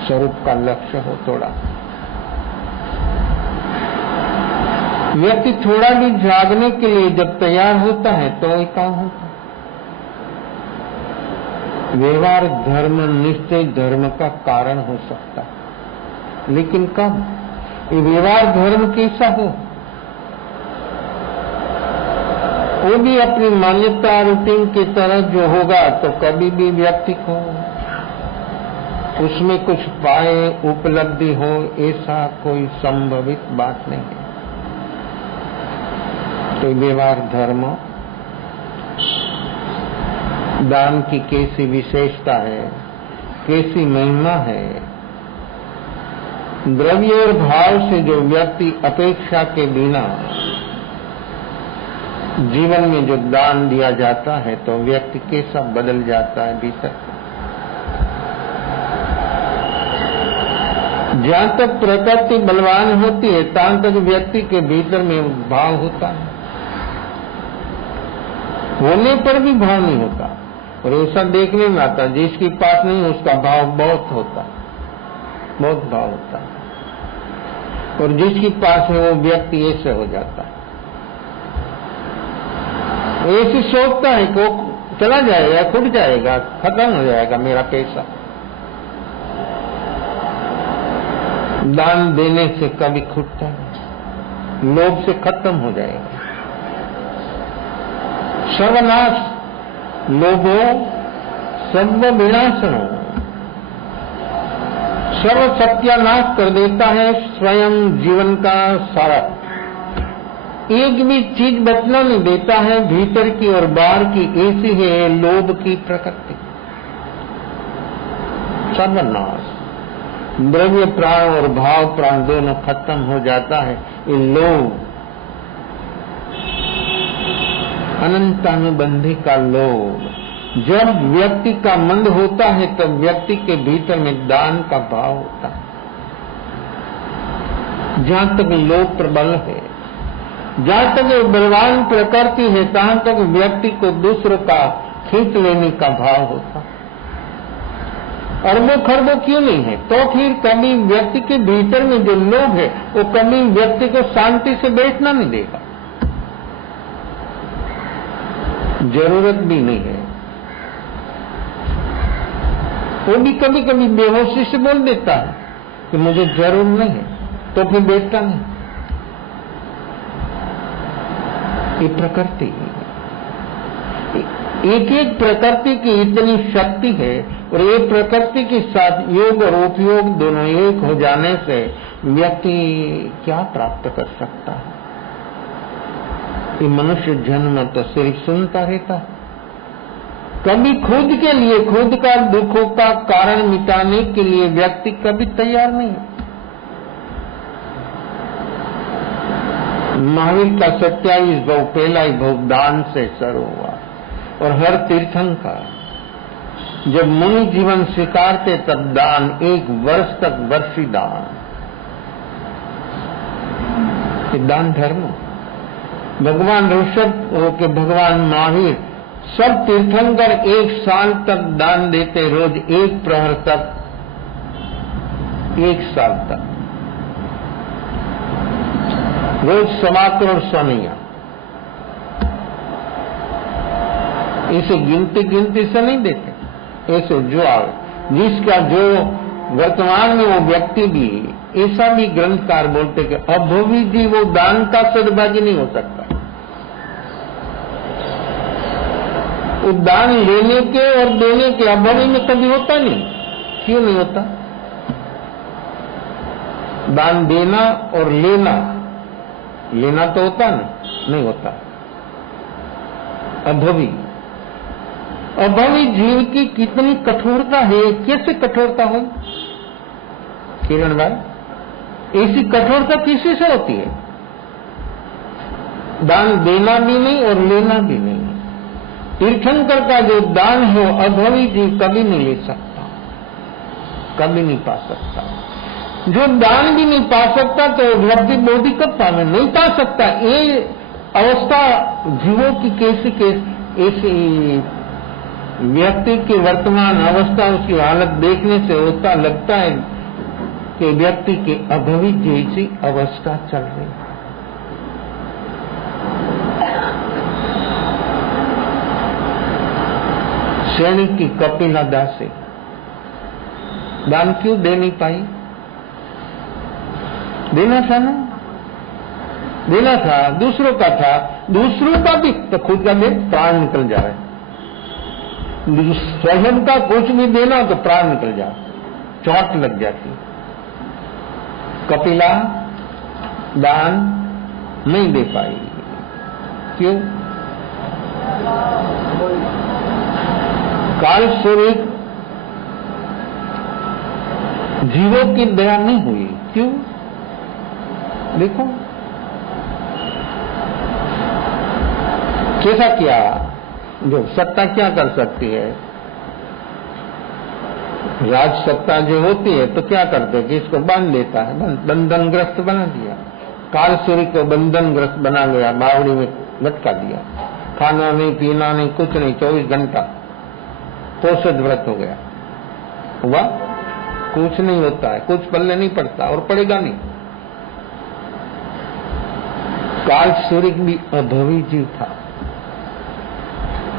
स्वरूप का लक्ष्य हो थोड़ा। व्यक्ति थोड़ा भी जागने के लिए जब तैयार होता है तो वही काम होता है। व्यवहार धर्म निश्चय धर्म का कारण हो सकता है, लेकिन कब? ये व्यवहार धर्म कैसा हो, वो भी अपनी मान्यता रूटीन की तरह जो होगा तो कभी भी व्यक्ति को उसमें कुछ पाए उपलब्धि हो, ऐसा कोई संभवित बात नहीं है। तो व्यवहार धर्म दान की कैसी विशेषता है, कैसी महिमा है। द्रव्य और भाव से जो व्यक्ति अपेक्षा के बिना जीवन में जो दान दिया जाता है तो व्यक्ति कैसा बदल जाता है भीतर। जहां तक प्रकृति बलवान होती है तहां तक व्यक्ति के भीतर में भाव होता है, होने पर भी भाव नहीं होता। और ऐसा देखने में आता है जिसके पास नहीं उसका भाव बहुत होता है, बहुत भाव होता है। और जिसके पास है वो व्यक्ति ऐसे हो जाता है, ऐसे सोचता है कि वो चला जाएगा, खुट जाएगा, खत्म हो जाएगा मेरा पैसा। दान देने से कभी खुटता नहीं, लोभ से खत्म हो जाएगा। सर्वनाश लोभो सर्व विनाशनो, सर्व सत्यानाश कर देता है स्वयं जीवन का सारा। एक भी चीज बचना नहीं देता है, भीतर की और बाहर की। ऐसी है लोभ की प्रकृति। सर्वनाश, द्रव्य प्राण और भाव प्राण दोनों खत्म हो जाता है। ये लोभ अनंतानुबंधी का लोभ। जब व्यक्ति का मंद होता है तब व्यक्ति के भीतर में दान का भाव होता है। जहां तक लोभ प्रबल है, जहां तक बलवान प्रकृति है, तहां तक व्यक्ति को दूसरों का खींच लेने का भाव होता है। अरबों खरबों क्यों नहीं है, तो फिर कभी व्यक्ति के भीतर में जो लोभ है वो कभी व्यक्ति को शांति से बैठना नहीं देगा। जरूरत भी नहीं है, वो भी कभी कभी बेहोशी से बोल देता है कि मुझे जरूर नहीं है, तो फिर बैठता नहीं। ये प्रकृति, एक एक प्रकृति की इतनी शक्ति है। और ये प्रकृति के साथ योग और उपयोग दोनों एक हो जाने से व्यक्ति क्या प्राप्त कर सकता है। ये मनुष्य जन्म तो सिर्फ सुनता रहता है, कभी खुद के लिए, खुद का दुखों का कारण मिटाने के लिए व्यक्ति कभी तैयार नहीं। महावीर का 27 भव पहला ही भव दान से शुरू हुआ। और हर तीर्थंकर जब मुनि जीवन स्वीकारते तब दान 1 वर्ष तक वर्षी दान, दान धर्म। भगवान ऋषभ के भगवान महावीर सब तीर्थंकर 1 साल तक दान देते, रोज 1 प्रहर तक, 1 साल तक, रोज 1.25 करोड़ सोनिया। इसे गिनती से नहीं देते, ऐसे जो आवे जिसका जो वर्तमान में वो व्यक्ति भी, ऐसा भी ग्रंथकार बोलते कि अभवी जी वो दान का सदभागी नहीं हो सकता। वो दान लेने के और देने के अभवी में कभी होता नहीं। क्यों नहीं होता? दान देना और लेना तो होता नहीं होता। अभवी जीव की कितनी कठोरता है, कैसे कठोरता हो किरण भाई? ऐसी कठोरता किसी से होती है? दान देना भी नहीं और लेना भी नहीं। तीर्थंकर का जो दान है वो अभवी जीव कभी नहीं ले सकता, कभी नहीं पा सकता। जो दान भी नहीं पा सकता तो व्यक्ति बोधि कब पावे? नहीं पा सकता। ये अवस्था जीवों की कैसी ऐसी व्यक्ति की वर्तमान अवस्था, उसकी हालत देखने से होता लगता है कि व्यक्ति की अभवी जैसी अवस्था चल रही है। सैनिक की कपिला दासी दान क्यों दे नहीं पाई? देना था ना, देना था, दूसरों का था, दूसरों का भी तो खुद का दे, प्राण निकल जाए। स्वयं का कुछ भी देना तो प्राण निकल जाए, चोट लग जाती। कपिला दान नहीं दे पाई, क्यों? काल स्वरूप जीवों की दया नहीं हुई, क्यों? देखो कैसा किया, जो सत्ता क्या कर सकती है? राज सत्ता जो होती है तो क्या करते हैं कि इसको बांध देता है, बंधनग्रस्त बना दिया। कालसूरी को बंधनग्रस्त बना गया, बावड़ी में लटका दिया, खाना नहीं पीना नहीं कुछ नहीं, 24 घंटा पोषद व्रत हो गया। हुआ कुछ नहीं होता है, कुछ पल्ले नहीं पड़ता और पड़ेगा नहीं। कालसूरी भी अभवी जीव था,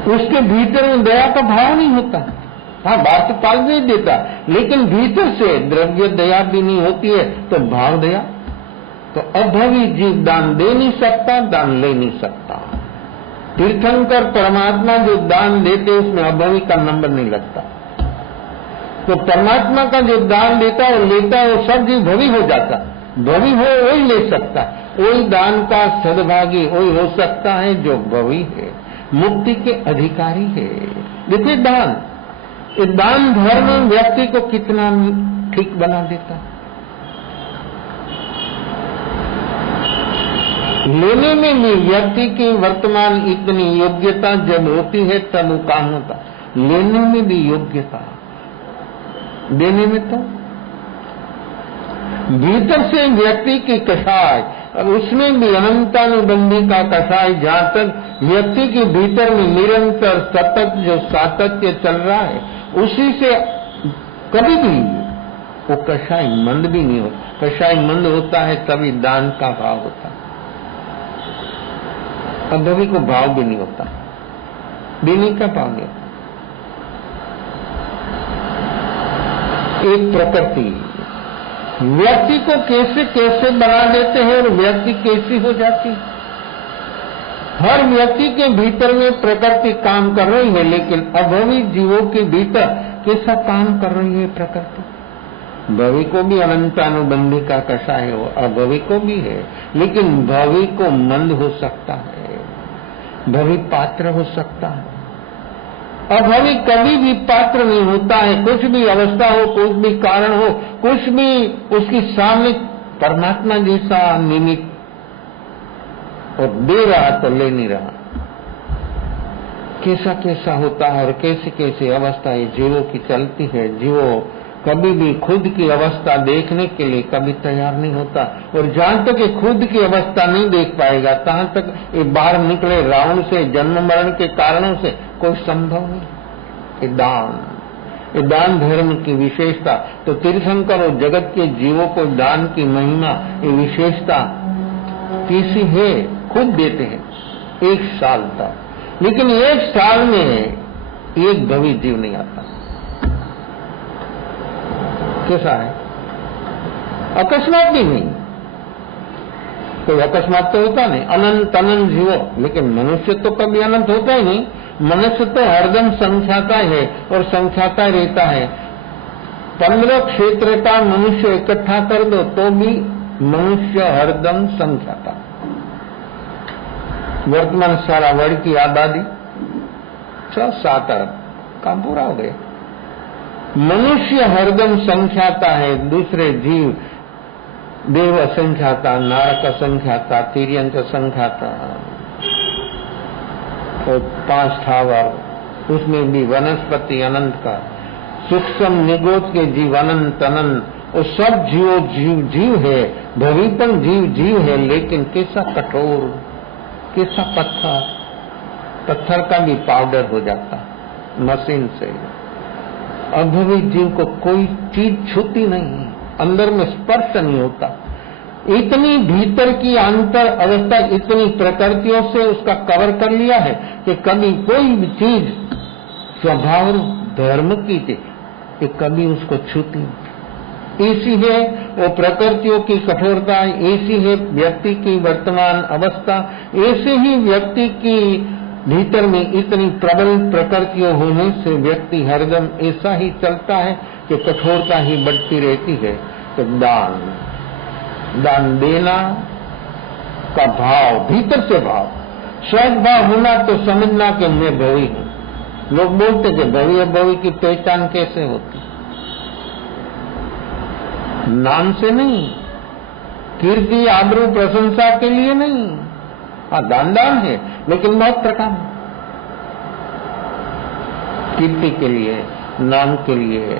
उसके भीतर में दया का भाव नहीं होता। हाँ, बात तो पाल नहीं देता, लेकिन भीतर से द्रव्य दया भी नहीं होती है तो भाव दया। तो अभवी जीव दान दे नहीं सकता, दान ले नहीं सकता। तीर्थंकर परमात्मा जो दान देते उसमें अभवी का नंबर नहीं लगता। तो परमात्मा का जो दान देता है वो लेता है, वो सब जीव भवी हो जाता। भवी हो वही ले सकता, वही दान का सद्भागी वही हो सकता है जो भवी है, मुक्ति के अधिकारी है। देखिए दान, ये दान धर्म व्यक्ति को कितना ठीक बना देता है। लेने में भी व्यक्ति की वर्तमान इतनी योग्यता जब होती है तब वो काम होता। लेने में भी योग्यता, देने में तो भीतर से व्यक्ति की कषाय, अब उसमें भी अनंतानुबंधी का कषाय, जहां तक व्यक्ति के भीतर में निरंतर सतत जो सातत्य चल रहा है उसी से कभी भी वो कषाय मंद भी नहीं होता। कषाय मंद होता है तभी दान का भाव होता है, अभवी को भाव भी नहीं होता, देने का भाव नहीं होता। एक प्रकृति व्यक्ति को कैसे कैसे बना देते हैं और व्यक्ति कैसी हो जाती है। हर व्यक्ति के भीतर में प्रकृति काम कर रही है, लेकिन अभवी जीवों के भीतर कैसा काम कर रही है प्रकृति। भवी को भी अनंतानुबंधी का कषाय है, अभवी को भी है, लेकिन भवी को मंद हो सकता है, भवी पात्र हो सकता है। अभवी कभी भी पात्र नहीं होता है, कुछ भी अवस्था हो, कुछ भी कारण हो, कुछ भी उसके सामने परमात्मा जैसा निमित्त और दे रहा तो ले नहीं रहा। कैसा कैसा होता है और कैसे कैसे अवस्था ये जीवों की चलती है। जीवों कभी भी खुद की अवस्था देखने के लिए कभी तैयार नहीं होता, और जहां तक ये खुद की अवस्था नहीं देख पाएगा तहां तक ये बाहर निकले रावण से, जन्म मरण के कारणों से कोई संभव नहीं। ये दान धर्म की विशेषता, तो तीर्थंकर और जगत के जीवों को दान की महिमा, ये विशेषता कैसी है, खुद देते हैं 1 साल तक, लेकिन 1 साल में एक भवी जीव नहीं आता। कैसा है? अकस्मात भी नहीं, कोई अकस्मात तो होता नहीं, अनंत अनंत जीवो, लेकिन मनुष्य तो कभी अनंत होता ही नहीं। मनुष्य तो हरदम संख्याता है और संख्याता रहता है। 15 क्षेत्र का मनुष्य इकट्ठा कर दो तो भी मनुष्य हरदम संख्याता। वर्तमान सारा वर्ल्ड की आबादी 6-7 अरब काम पूरा हो गया। मनुष्य हरदम संख्याता है, दूसरे जीव देव असंख्याता, नारक असंख्याता, तिर्यंक असंख्याता, और 5 स्थावर, उसमें भी वनस्पति अनंत का, सूक्ष्म निगोच के जीव अनंत अनंत, और सब जीवो जीव जीव है, भविपन जीव जीव है, लेकिन कैसा कठोर, कैसा पत्थर का भी पाउडर हो जाता। मशीन से। अभवी जीव को कोई चीज छूती नहीं, अंदर में स्पर्श नहीं होता। इतनी भीतर की अंतर अवस्था इतनी प्रकृतियों से उसका कवर कर लिया है कि कभी कोई भी चीज स्वभाव धर्म की थी कि कभी उसको छूती नहीं। ऐसी है वो प्रकृतियों की कठोरता, ऐसी है व्यक्ति की वर्तमान अवस्था, ऐसे ही व्यक्ति की भीतर में इतनी प्रबल प्रकृतियों होने से व्यक्ति हरदम ऐसा ही चलता है कि कठोरता ही बढ़ती रहती है। तो दान देना का भाव, भीतर से भाव, सहज भाव होना तो समझना कि मैं भवी हूं। लोग बोलते कि भवी अभवी की पहचान कैसे होती? नाम से नहीं, कीर्ति आबरू प्रशंसा के लिए नहीं। हाँ, दान है, लेकिन बहुत प्रकार, कीर्ति के लिए, नाम के लिए,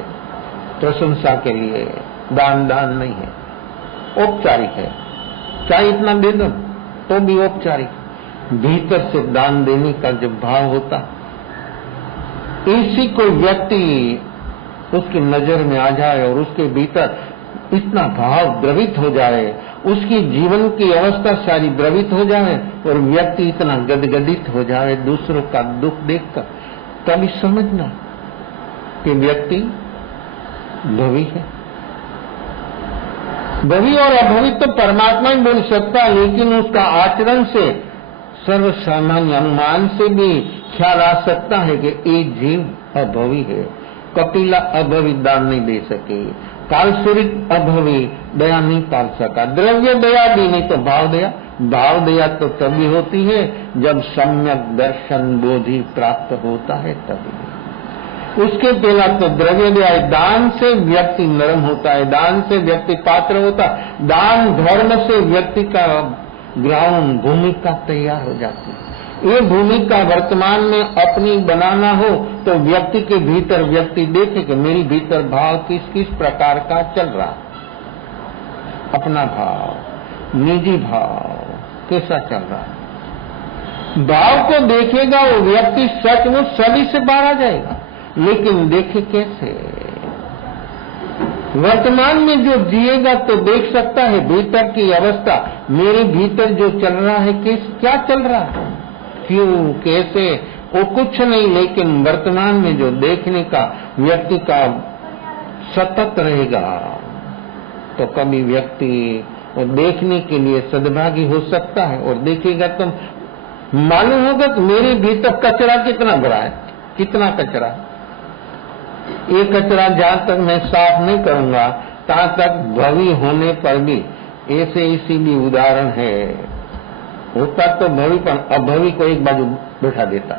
प्रशंसा के लिए दान नहीं है, औपचारिक है। चाहे इतना दे दो तो भी औपचारिक। भीतर से दान देने का जो भाव होता, इसी को व्यक्ति उसकी नजर में आ जाए और उसके भीतर इतना भाव द्रवित हो जाए, उसकी जीवन की अवस्था सारी द्रवित हो जाए और व्यक्ति इतना गदगदित हो जाए दूसरों का दुख देखकर, तभी समझना कि व्यक्ति भवी है। भवी और अभवी तो परमात्मा ही बोल सकता, लेकिन उसका आचरण से सर्वसामान्य अनुमान से भी ख्याल आ सकता है कि एक जीव अभवी है। कपिला अभवी दान नहीं दे सके, कालसूरिक अभवी दया नहीं पाल सका। द्रव्य दया भी नहीं तो भाव दया तो तभी होती है जब सम्यक दर्शन बोधि प्राप्त होता है तभी। उसके पहला तो द्रव्य दया, दान से व्यक्ति नरम होता है, दान से व्यक्ति पात्र होता है, दान धर्म से व्यक्ति का ग्राउंड भूमिका तैयार हो जाती है। ये भूमिका वर्तमान में अपनी बनाना हो तो व्यक्ति के भीतर व्यक्ति देखे कि मेरी भीतर भाव किस किस प्रकार का चल रहा है। अपना भाव, निजी भाव कैसा चल रहा है। भाव को देखेगा वो व्यक्ति सचमुच सभी से बाहर आ जाएगा, लेकिन देखे कैसे? वर्तमान में जो जिएगा तो देख सकता है भीतर की अवस्था, मेरे भीतर जो चल रहा है क्या चल रहा है, क्यों, कैसे, वो कुछ नहीं। लेकिन वर्तमान में जो देखने का व्यक्ति का सतत रहेगा तो कभी व्यक्ति वो देखने के लिए सद्भागी हो सकता है और देखेगा तो मालूम होगा कि मेरे भीतर कचरा कितना भरा है, कितना कचरा। ये कचरा जहां तक मैं साफ नहीं करूंगा तहां तक भवी होने पर भी ऐसे इसी भी उदाहरण है। होता तो भवी पर अभवी को एक बाजू बैठा देता,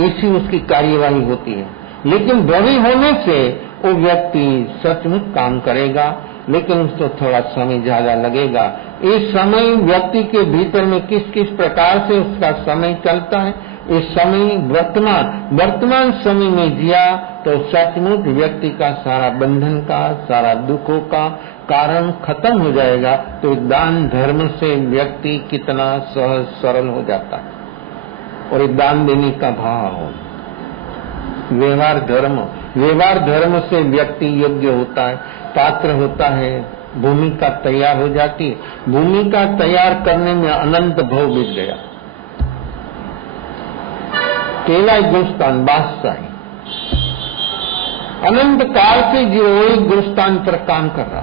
ऐसी उसकी कार्यवाही होती है। लेकिन भवी होने से वो व्यक्ति सचमुच काम करेगा, लेकिन उसको थोड़ा समय ज्यादा लगेगा। इस समय व्यक्ति के भीतर में किस किस प्रकार से उसका समय चलता है, इस समय वर्तमान समय में जिया तो सचमुच व्यक्ति का सारा बंधन का, सारा दुखों का कारण खत्म हो जाएगा। तो दान धर्म से व्यक्ति कितना सहज सरल हो जाता है। और दान देने का भाव, व्यवहार धर्म से व्यक्ति योग्य होता है, पात्र होता है, भूमिका तैयार हो जाती है। भूमिका तैयार करने में अनंत भव बीत गया। केला गुलस्तान बादशाही अनंत काल से जो वही गुलस्तान पर काम कर रहा,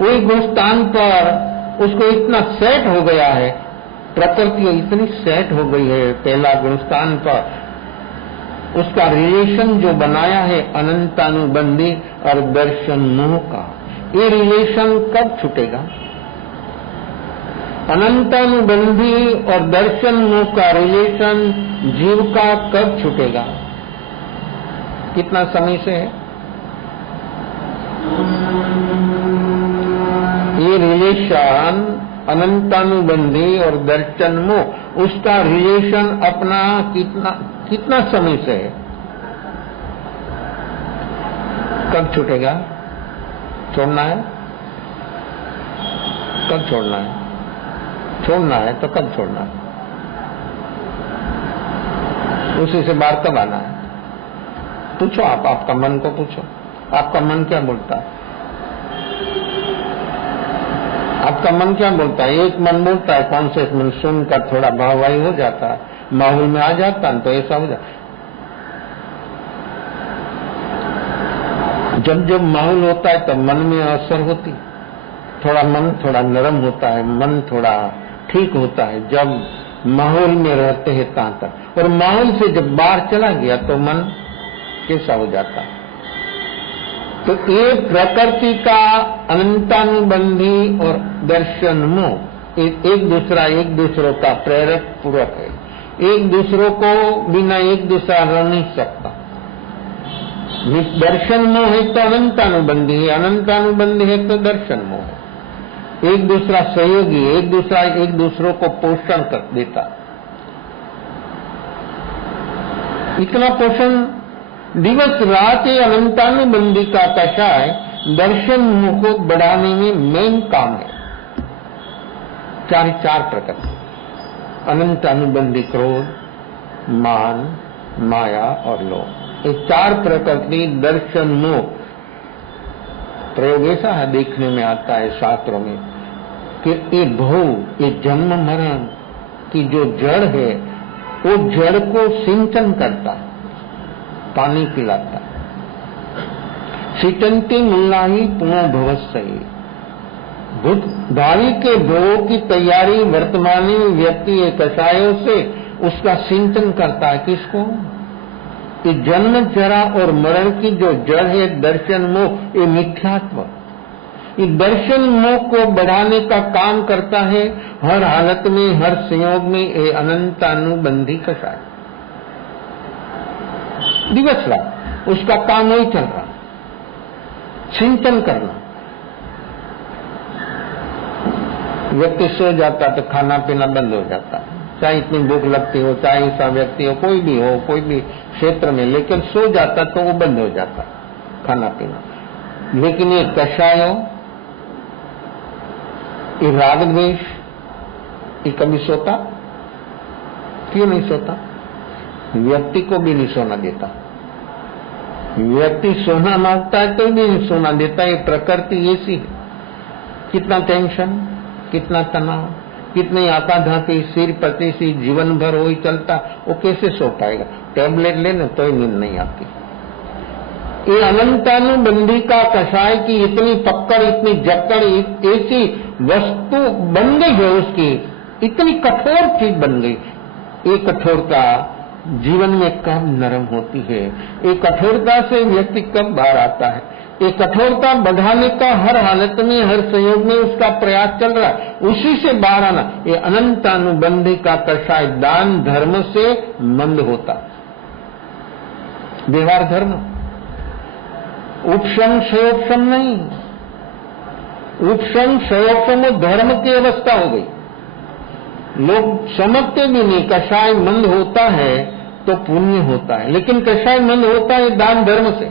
वही गुलस्तान पर उसको इतना सेट हो गया है, प्रकृति इतनी सेट हो गई है पहला गुलस्तान पर, उसका रिलेशन जो बनाया है अनंतानुबंधी और दर्शन मोह का। ये रिलेशन कब छूटेगा? अनंतानुबंधी और दर्शन मोह का रिलेशन जीव का कब छूटेगा? कितना समय से है ये रिलेशन? अनंतानुबंधी और दर्शन मोह, उसका रिलेशन अपना कितना समय से है? कब छूटेगा? छोड़ना है? कब छोड़ना है? छोड़ना है तो कब छोड़ना है? उसी से बाहर कब आना है? पूछो, आप आपका मन को पूछो, आपका मन क्या बोलता है? आपका मन क्या बोलता है? एक मन बोलता है कॉन्शियस मन, सुनकर थोड़ा भाववाही हो जाता है, माहौल में आ जाता है तो ऐसा हो जाता। जब जब माहौल होता है तब मन में असर होती, थोड़ा मन थोड़ा नरम होता है, मन थोड़ा ठीक होता है जब माहौल में रहते हैं तहाँ तक। और माहौल से जब बाहर चला गया तो मन कैसा हो जाता है? तो ये प्रकृति का अनंतानुबंधी और दर्शन मोह एक दूसरों का प्रेरक पूरक है। एक दूसरों को बिना एक दूसरा रह नहीं सकता। दर्शन मोह है तो अनंतानुबंधी है, अनंतानुबंधी है तो दर्शन मोह है। एक दूसरा सहयोगी, एक दूसरों को पोषण कर देता। इतना पोषण दिवस रात ये अनंतानुबंधी का कषाय दर्शन मोह को बढ़ाने में मेन काम है। चार प्रकृति, अनंतानुबंधी क्रोध, मान, माया और लोभ, ये चार प्रकृति दर्शन मोह। प्रयोग ऐसा है देखने में आता है शास्त्रों में कि ये भोग, ये जन्म मरण की जो जड़ है वो जड़ को सिंचन करता है, पानी पिलाता है। सिंचन्ति मुल्लाही पुनः भवस्सही, भावी के भोग की तैयारी वर्तमानी व्यक्ति कषायों से उसका सिंचन करता है। किसको? ये जन्म जरा और मरण की जो जड़ है दर्शन मोह, ये मिथ्यात्व, ये दर्शन मोह को बढ़ाने का काम करता है हर हालत में, हर संयोग में। ये अनंतानुबंधी कषाय दिवस रात उसका काम वही चल रहा, सिंचन करना। व्यक्ति सो जाता तो खाना पीना बंद हो जाता, चाहे इतनी भूख लगती हो, चाहे ऐसा व्यक्ति हो, कोई भी क्षेत्र में, लेकिन सो जाता तो वो बंद हो जाता खाना पीना। लेकिन ये कषायों, ये राग द्वेष, ये कभी सोता? क्यों नहीं सोता? व्यक्ति को भी नहीं सोना देता। व्यक्ति सोना मांगता है तो भी नहीं सोना देता। ये प्रकृति ऐसी है। कितना टेंशन, कितना तनाव, कितनी आपाधापी, सिर पति सी जीवन भर वही चलता, वो कैसे सो पाएगा? टैबलेट लेने तो ही नींद नहीं आती। ये अनंतानुबंधी का कषाय की इतनी पकड़, इतनी जकड़, ऐसी वस्तु बन गई है उसकी, इतनी कठोर चीज बन गई। ये कठोरता जीवन में कब नरम होती है? ये कठोरता से व्यक्ति कब बाहर आता है? ये कठोरता बढ़ाने का हर हालत में, हर संयोग में उसका प्रयास चल रहा है, उसी से बाहर आना। ये अनंतानुबंधी का कषाय दान धर्म से मंद होता। व्यवहार धर्म, उपशम क्षयोपशम नहीं, उपशम क्षयोपशम धर्म की अवस्था हो गई। लोग समझते भी नहीं, कषाय मंद होता है तो पुण्य होता है, लेकिन कषाय मंद होता है दान धर्म से।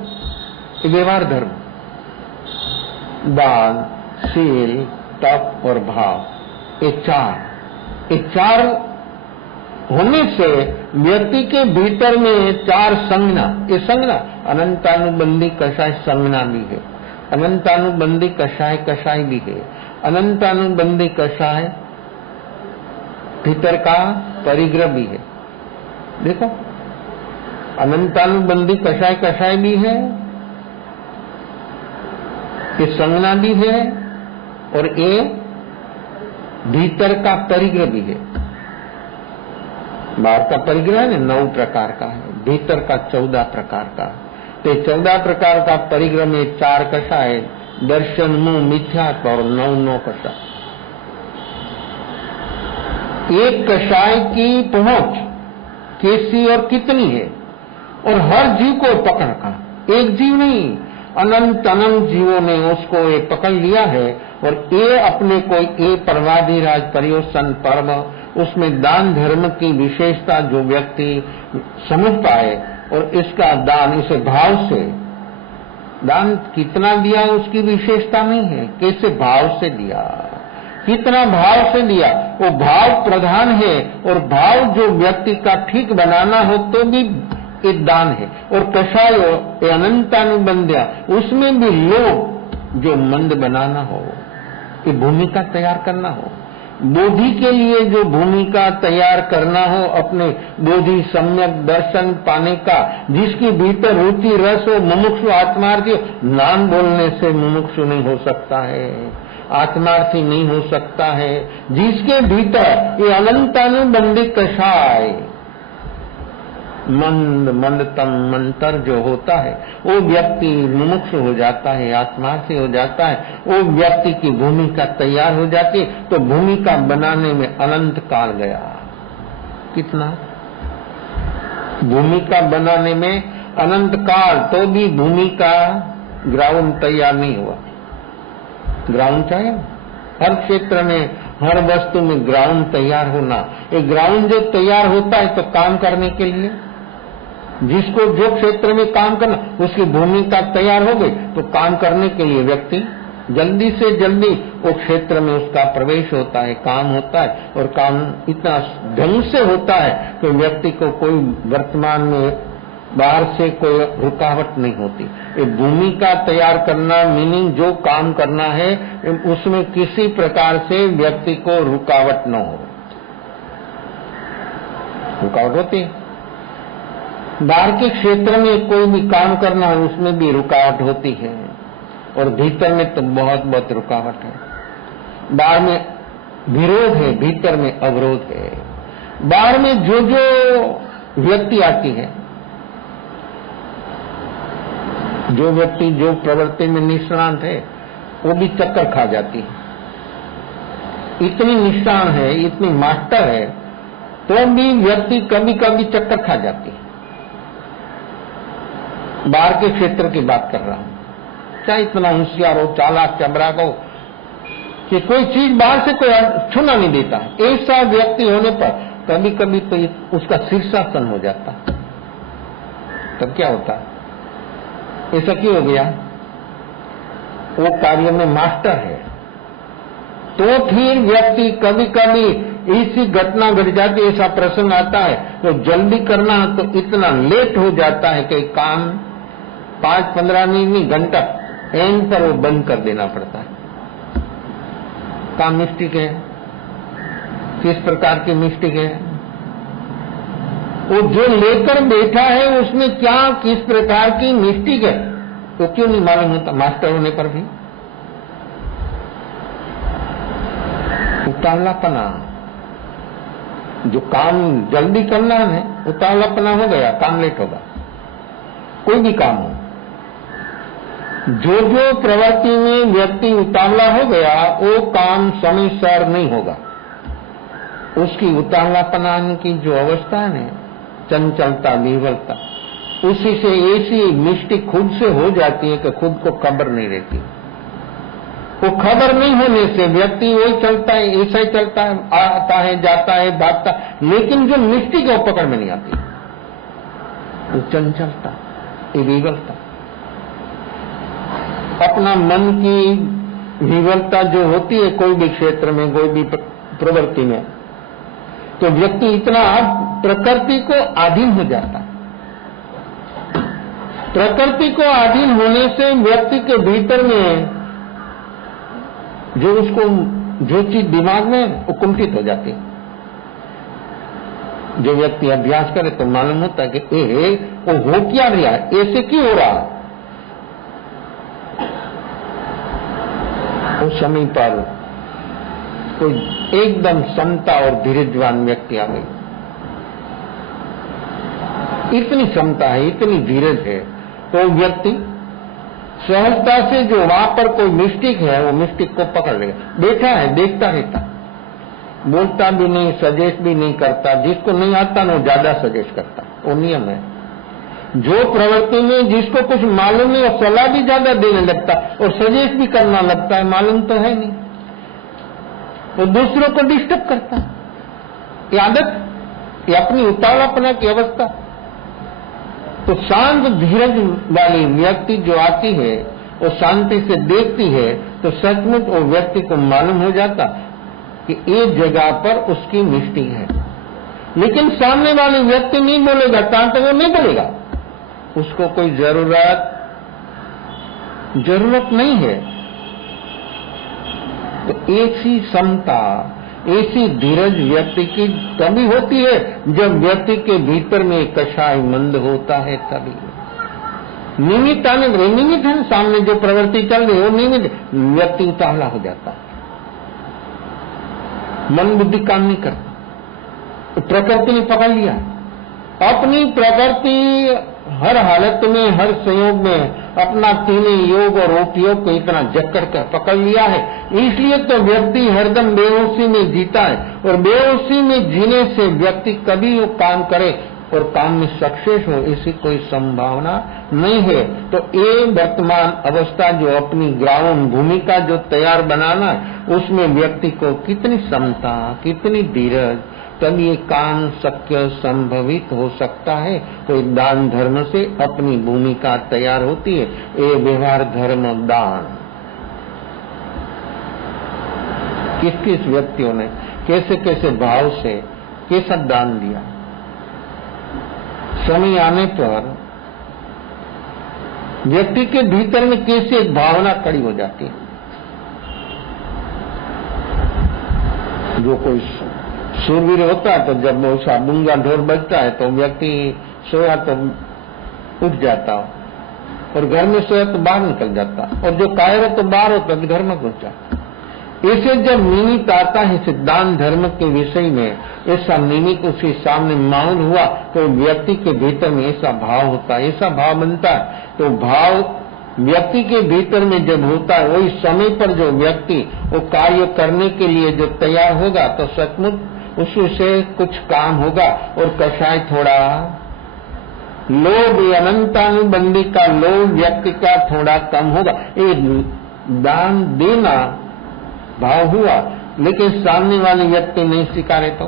व्यवहार धर्म, दान, शील, तप और भाव, ये चार होने से व्यक्ति के भीतर में चार संज्ञा, ये संज्ञा अनंतानुबंधी कषाय संज्ञा भी है, अनंतानुबंधी कषाय भी है। अनंतानुबंधी कषाय भीतर का परिग्रह भी है। देखो, अनंतानुबंधी कषाय भी है, ये संज्ञा भी है, और ये भीतर का परिग्रह भी है। बाहर का परिग्रह ने 9 प्रकार का है, भीतर का 14 प्रकार का। तो 14 प्रकार का परिग्रह में 4 कषाय, दर्शन, मोह, मिथ्यात्व और 9 कषाय। एक कषाय की पहुंच कैसी और कितनी है, और हर जीव को पकड़ रखा, एक जीव नहीं, अनंत जीवों ने उसको ये पकड़ लिया है। और ये अपने को ये परवाधिराज पर्योसन पर्व, उसमें दान धर्म की विशेषता जो व्यक्ति समझ पाए, और इसका दान, इसे भाव से दान कितना दिया उसकी विशेषता नहीं है, कैसे भाव से दिया, कितना भाव से दिया, वो भाव प्रधान है। और भाव जो व्यक्ति का ठीक बनाना हो तो भी एक दान है। और कषायो ये अनंतानुबंध्या, उसमें भी लोग जो मंद बनाना हो, कि भूमिका तैयार करना हो, बोधि के लिए जो भूमिका तैयार करना हो, अपने बोधि सम्यक दर्शन पाने का, जिसके भीतर रुचि रस हो, मुमुक्षु आत्मार्थी, नाम बोलने से मुमुक्षु नहीं हो सकता है, आत्मार्थी नहीं हो सकता है। जिसके भीतर ये अनंतानुबंधी कषाय मंदतम मंतर जो होता है, वो व्यक्ति मुमुक्ष हो जाता है, आत्मार्थी हो जाता है, वो व्यक्ति की भूमिका तैयार हो जाती है। तो भूमिका बनाने में अनंत काल गया। कितना? भूमिका बनाने में अनंत काल, तो भी भूमिका ग्राउंड तैयार नहीं हुआ। ग्राउंड चाहिए हर क्षेत्र में, हर वस्तु में ग्राउंड तैयार होना। एक ग्राउंड जो तैयार होता है तो काम करने के लिए, जिसको जो क्षेत्र में काम करना, उसकी भूमिका तैयार हो गई तो काम करने के लिए व्यक्ति जल्दी से जल्दी वो क्षेत्र में उसका प्रवेश होता है, काम होता है। और काम इतना ढंग से होता है कि व्यक्ति को कोई वर्तमान में बाहर से कोई रुकावट नहीं होती। ये भूमिका तैयार करना मीनिंग जो काम करना है उसमें किसी प्रकार से व्यक्ति को रुकावट न हो। रुकावट होती है बाहर के क्षेत्र में, कोई भी काम करना है उसमें भी रुकावट होती है, और भीतर में तो बहुत बहुत रुकावट है। बाहर में विरोध है, भीतर में अवरोध है। बाहर में जो जो व्यक्ति आती है, जो व्यक्ति जो प्रवृत्ति में निष्णात है, वो भी चक्कर खा जाती है। इतनी निष्णात है, इतनी मास्टर है, तो भी व्यक्ति कभी कभी चक्कर खा जाती है। बाहर के क्षेत्र की बात कर रहा हूं, चाहे इतना होशियार हो, चालाक चबराक हो, कि कोई चीज बाहर से कोई छूना नहीं देता। ऐसा व्यक्ति होने पर कभी कभी तो उसका शीर्षासन हो जाता। तब क्या होता? ऐसा क्यों हो गया? वो कार्य में मास्टर है। तो फिर व्यक्ति कभी कभी ऐसी घटना घट जाती, ऐसा प्रसंग आता है तो जल्दी करना तो इतना लेट हो जाता है कि काम 5-15 मिनट नहीं, घंटा एंड पर वो बंद कर देना पड़ता है। काम मिस्टेक है। किस प्रकार की मिस्टेक है? वो जो लेकर बैठा है उसमें क्या किस प्रकार की मिस्टेक है तो क्यों नहीं मालूम होता? मास्टर होने पर भी उतावलापना, जो काम जल्दी करना है उतावलापना हो गया, काम लेट होगा। कोई भी काम हो, जो जो प्रवृत्ति में व्यक्ति उतावला हो गया वो काम समयसर नहीं होगा। उसकी उतावलापना की जो अवस्था है ना, चंचलता विवलता, उसी से ऐसी मिस्टेक खुद से हो जाती है कि खुद को खबर नहीं रहती। वो खबर नहीं होने से व्यक्ति वही चलता है, ऐसा ही चलता है, आता है, जाता है, भागता, लेकिन जो मिस्टेक है वो पकड़ में नहीं आती। वो चंचलता, ये विवलता, अपना मन की विवलता जो होती है कोई भी क्षेत्र में, कोई भी प्रवृत्ति में, तो व्यक्ति इतना प्रकृति को अधीन हो जाता है। प्रकृति को अधीन होने से व्यक्ति के भीतर में जो उसको जो चीज दिमाग में वो कुंठित हो जाती है। जो व्यक्ति अभ्यास करे तो मालूम होता है कि वो हो क्या रहा है, ऐसे क्यों हो रहा है। उस समय पर कोई एकदम समता और धीरजवान व्यक्ति आ गई। इतनी समता है, इतनी धीरज है, तो व्यक्ति सहजता से जो वहां पर कोई मिस्टेक है वो मिस्टेक को पकड़ लेगा। बैठा है, देखता रहता, बोलता भी नहीं, सजेस्ट भी नहीं करता। जिसको नहीं आता ना वो ज्यादा सजेस्ट करता, वो नियम है। जो प्रवृत्ति में जिसको कुछ मालूम नहीं और सलाह भी ज्यादा देने लगता और सजेस्ट भी करना लगता है, मालूम तो है नहीं, वो दूसरों को डिस्टर्ब करता। ये आदत, ये अपनी उतावलापना की अवस्था। तो शांत धीरज वाली व्यक्ति जो आती है वो शांति से देखती है तो सचमुच वो व्यक्ति को मालूम हो जाता कि एक जगह पर उसकी मिस्टी है, लेकिन सामने वाले व्यक्ति नहीं बोलेगा, तो वो नहीं बोलेगा, उसको कोई जरूरत नहीं है। तो ऐसी समता, ऐसी धीरज व्यक्ति की तभी होती है जब व्यक्ति के भीतर में कषाय मंद होता है। तभी निमित्त आने, निमित्त है सामने जो प्रवृत्ति चल रही है वो निमित्त, व्यक्ति उतावला हो जाता है, मन बुद्धि काम नहीं करता, तो प्रकृति ने पकड़ लिया। अपनी प्रकृति हर हालत में, हर संयोग में अपना तीनों योग और उपयोग को इतना जकड़ कर पकड़ लिया है। इसलिए तो व्यक्ति हरदम बेहोशी में जीता है, और बेहोशी में जीने से व्यक्ति कभी वो काम करे और काम में सक्सेस हो, ऐसी कोई संभावना नहीं है। तो ये वर्तमान अवस्था जो अपनी ग्राउंड भूमिका जो तैयार बनाना है, उसमें व्यक्ति को कितनी समता, कितनी धीरज, तब ये काम शक्य संभवित हो सकता है। तो दान धर्म से अपनी भूमिका तैयार होती है। ये व्यवहार धर्म दान किस किस व्यक्तियों ने कैसे कैसे भाव से कैसा दान दिया, समय आने पर व्यक्ति के भीतर में कैसे एक भावना खड़ी हो जाती है। जो कोई शूरवीर होता है तो जब उसका बूंगा ढोल बजता है तो व्यक्ति सोया तो उठ जाता, और घर में सोया तो बाहर निकल जाता, और जो कायर है तो बाहर होता तो घर में घुस जाता। इसे जब निमित्त आता है सिद्धांत धर्म के विषय में, ऐसा निमित्त उसके सामने माहौल हुआ तो व्यक्ति के भीतर में ऐसा भाव होता है, ऐसा भाव बनता है। तो भाव व्यक्ति के भीतर में जब होता है, वही समय पर जो व्यक्ति वो कार्य करने के लिए जो तैयार होगा तो सचमुच उससे कुछ काम होगा। और कषाय थोड़ा लोभ, अनंतानुबंधी का लोभ व्यक्ति का थोड़ा कम होगा। ये दान देना भाव हुआ, लेकिन सामने वाले व्यक्ति नहीं स्वीकारे तो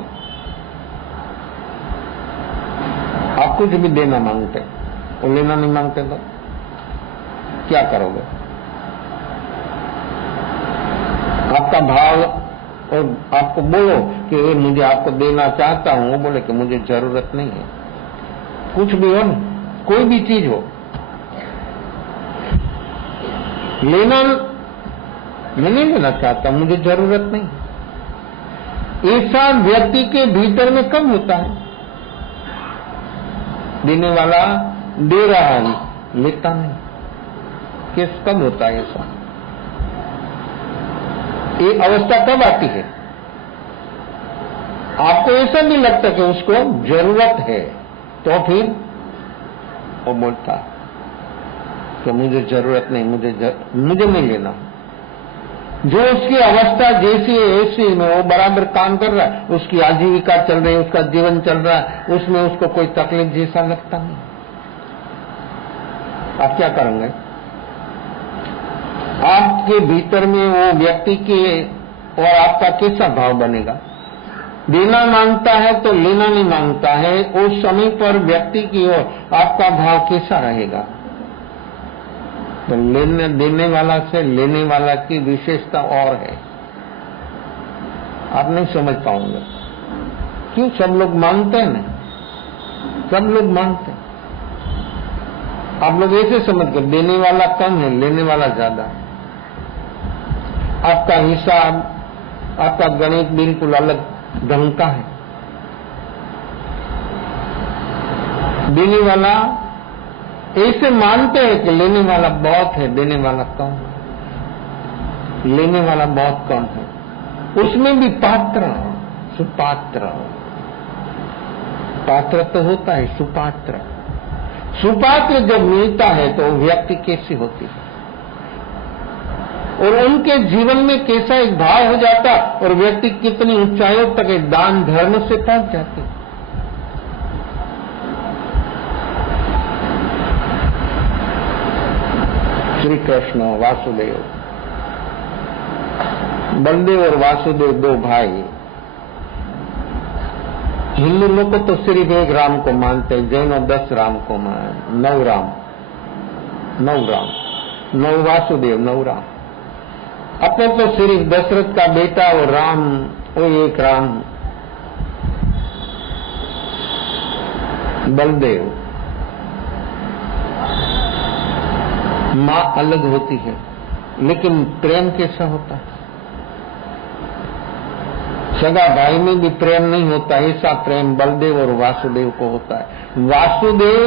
आप कुछ भी देना मांगते और लेना नहीं मांगते तो क्या करोगे? आपका भाव, और आपको बोलो कि मुझे आपको देना चाहता हूं, वो बोले कि मुझे जरूरत नहीं है। कुछ भी हो ना, कोई भी चीज हो, लेना मैं नहीं लेना चाहता, मुझे जरूरत नहीं। ऐसा व्यक्ति के भीतर में कब होता है? देने वाला दे रहा है, लेता नहीं, किस कब होता है ऐसा? ये अवस्था कब आती है? आपको ऐसा नहीं लगता कि उसको जरूरत है, तो फिर वो बोलता कि मुझे जरूरत नहीं, मुझे नहीं लेना। जो उसकी अवस्था जैसी है ऐसी में वो बराबर काम कर रहा है, उसकी आजीविका चल रही है, उसका जीवन चल रहा है, उसमें उसको कोई तकलीफ जैसा लगता नहीं। आप क्या करेंगे? आपके भीतर में वो व्यक्ति के और आपका कैसा भाव बनेगा? देना मांगता है तो लेना नहीं मांगता है, उस समय पर व्यक्ति की ओर आपका भाव कैसा रहेगा? तो लेने देने वाला से लेने वाला की विशेषता और है, आप नहीं समझ पाओगे। क्यों? सब लोग मांगते हैं ना, सब लोग मांगते हैं। आप लोग ऐसे समझ कर देने वाला कम है, लेने वाला ज्यादा है। आपका हिसाब, आपका गणित बिल्कुल अलग ढंग का है। देने वाला ऐसे मानते हैं कि लेने वाला बहुत है, देने वाला कम है, लेने वाला बहुत कम है। उसमें भी पात्र, सुपात्र, पात्र तो होता है, सुपात्र। सुपात्र जब मिलता है तो व्यक्ति कैसी होती है और उनके जीवन में कैसा एक भाव हो जाता, और व्यक्ति कितनी ऊंचाइयों तक दान धर्म से पहुंच जाते। श्री कृष्ण वासुदेव, बलदेव और वासुदेव दो भाई। हिंदू लोग तो सिर्फ एक राम को मानते हैं, जैनों 10 राम को मान, 9 राम, 9 वासुदेव, 9 राम। अपने तो सिर्फ दशरथ का बेटा और राम वो एक राम, बलदेव, माँ अलग होती है, लेकिन प्रेम कैसा होता है? सगा भाई में भी प्रेम नहीं होता, ऐसा प्रेम बलदेव और वासुदेव को होता है। वासुदेव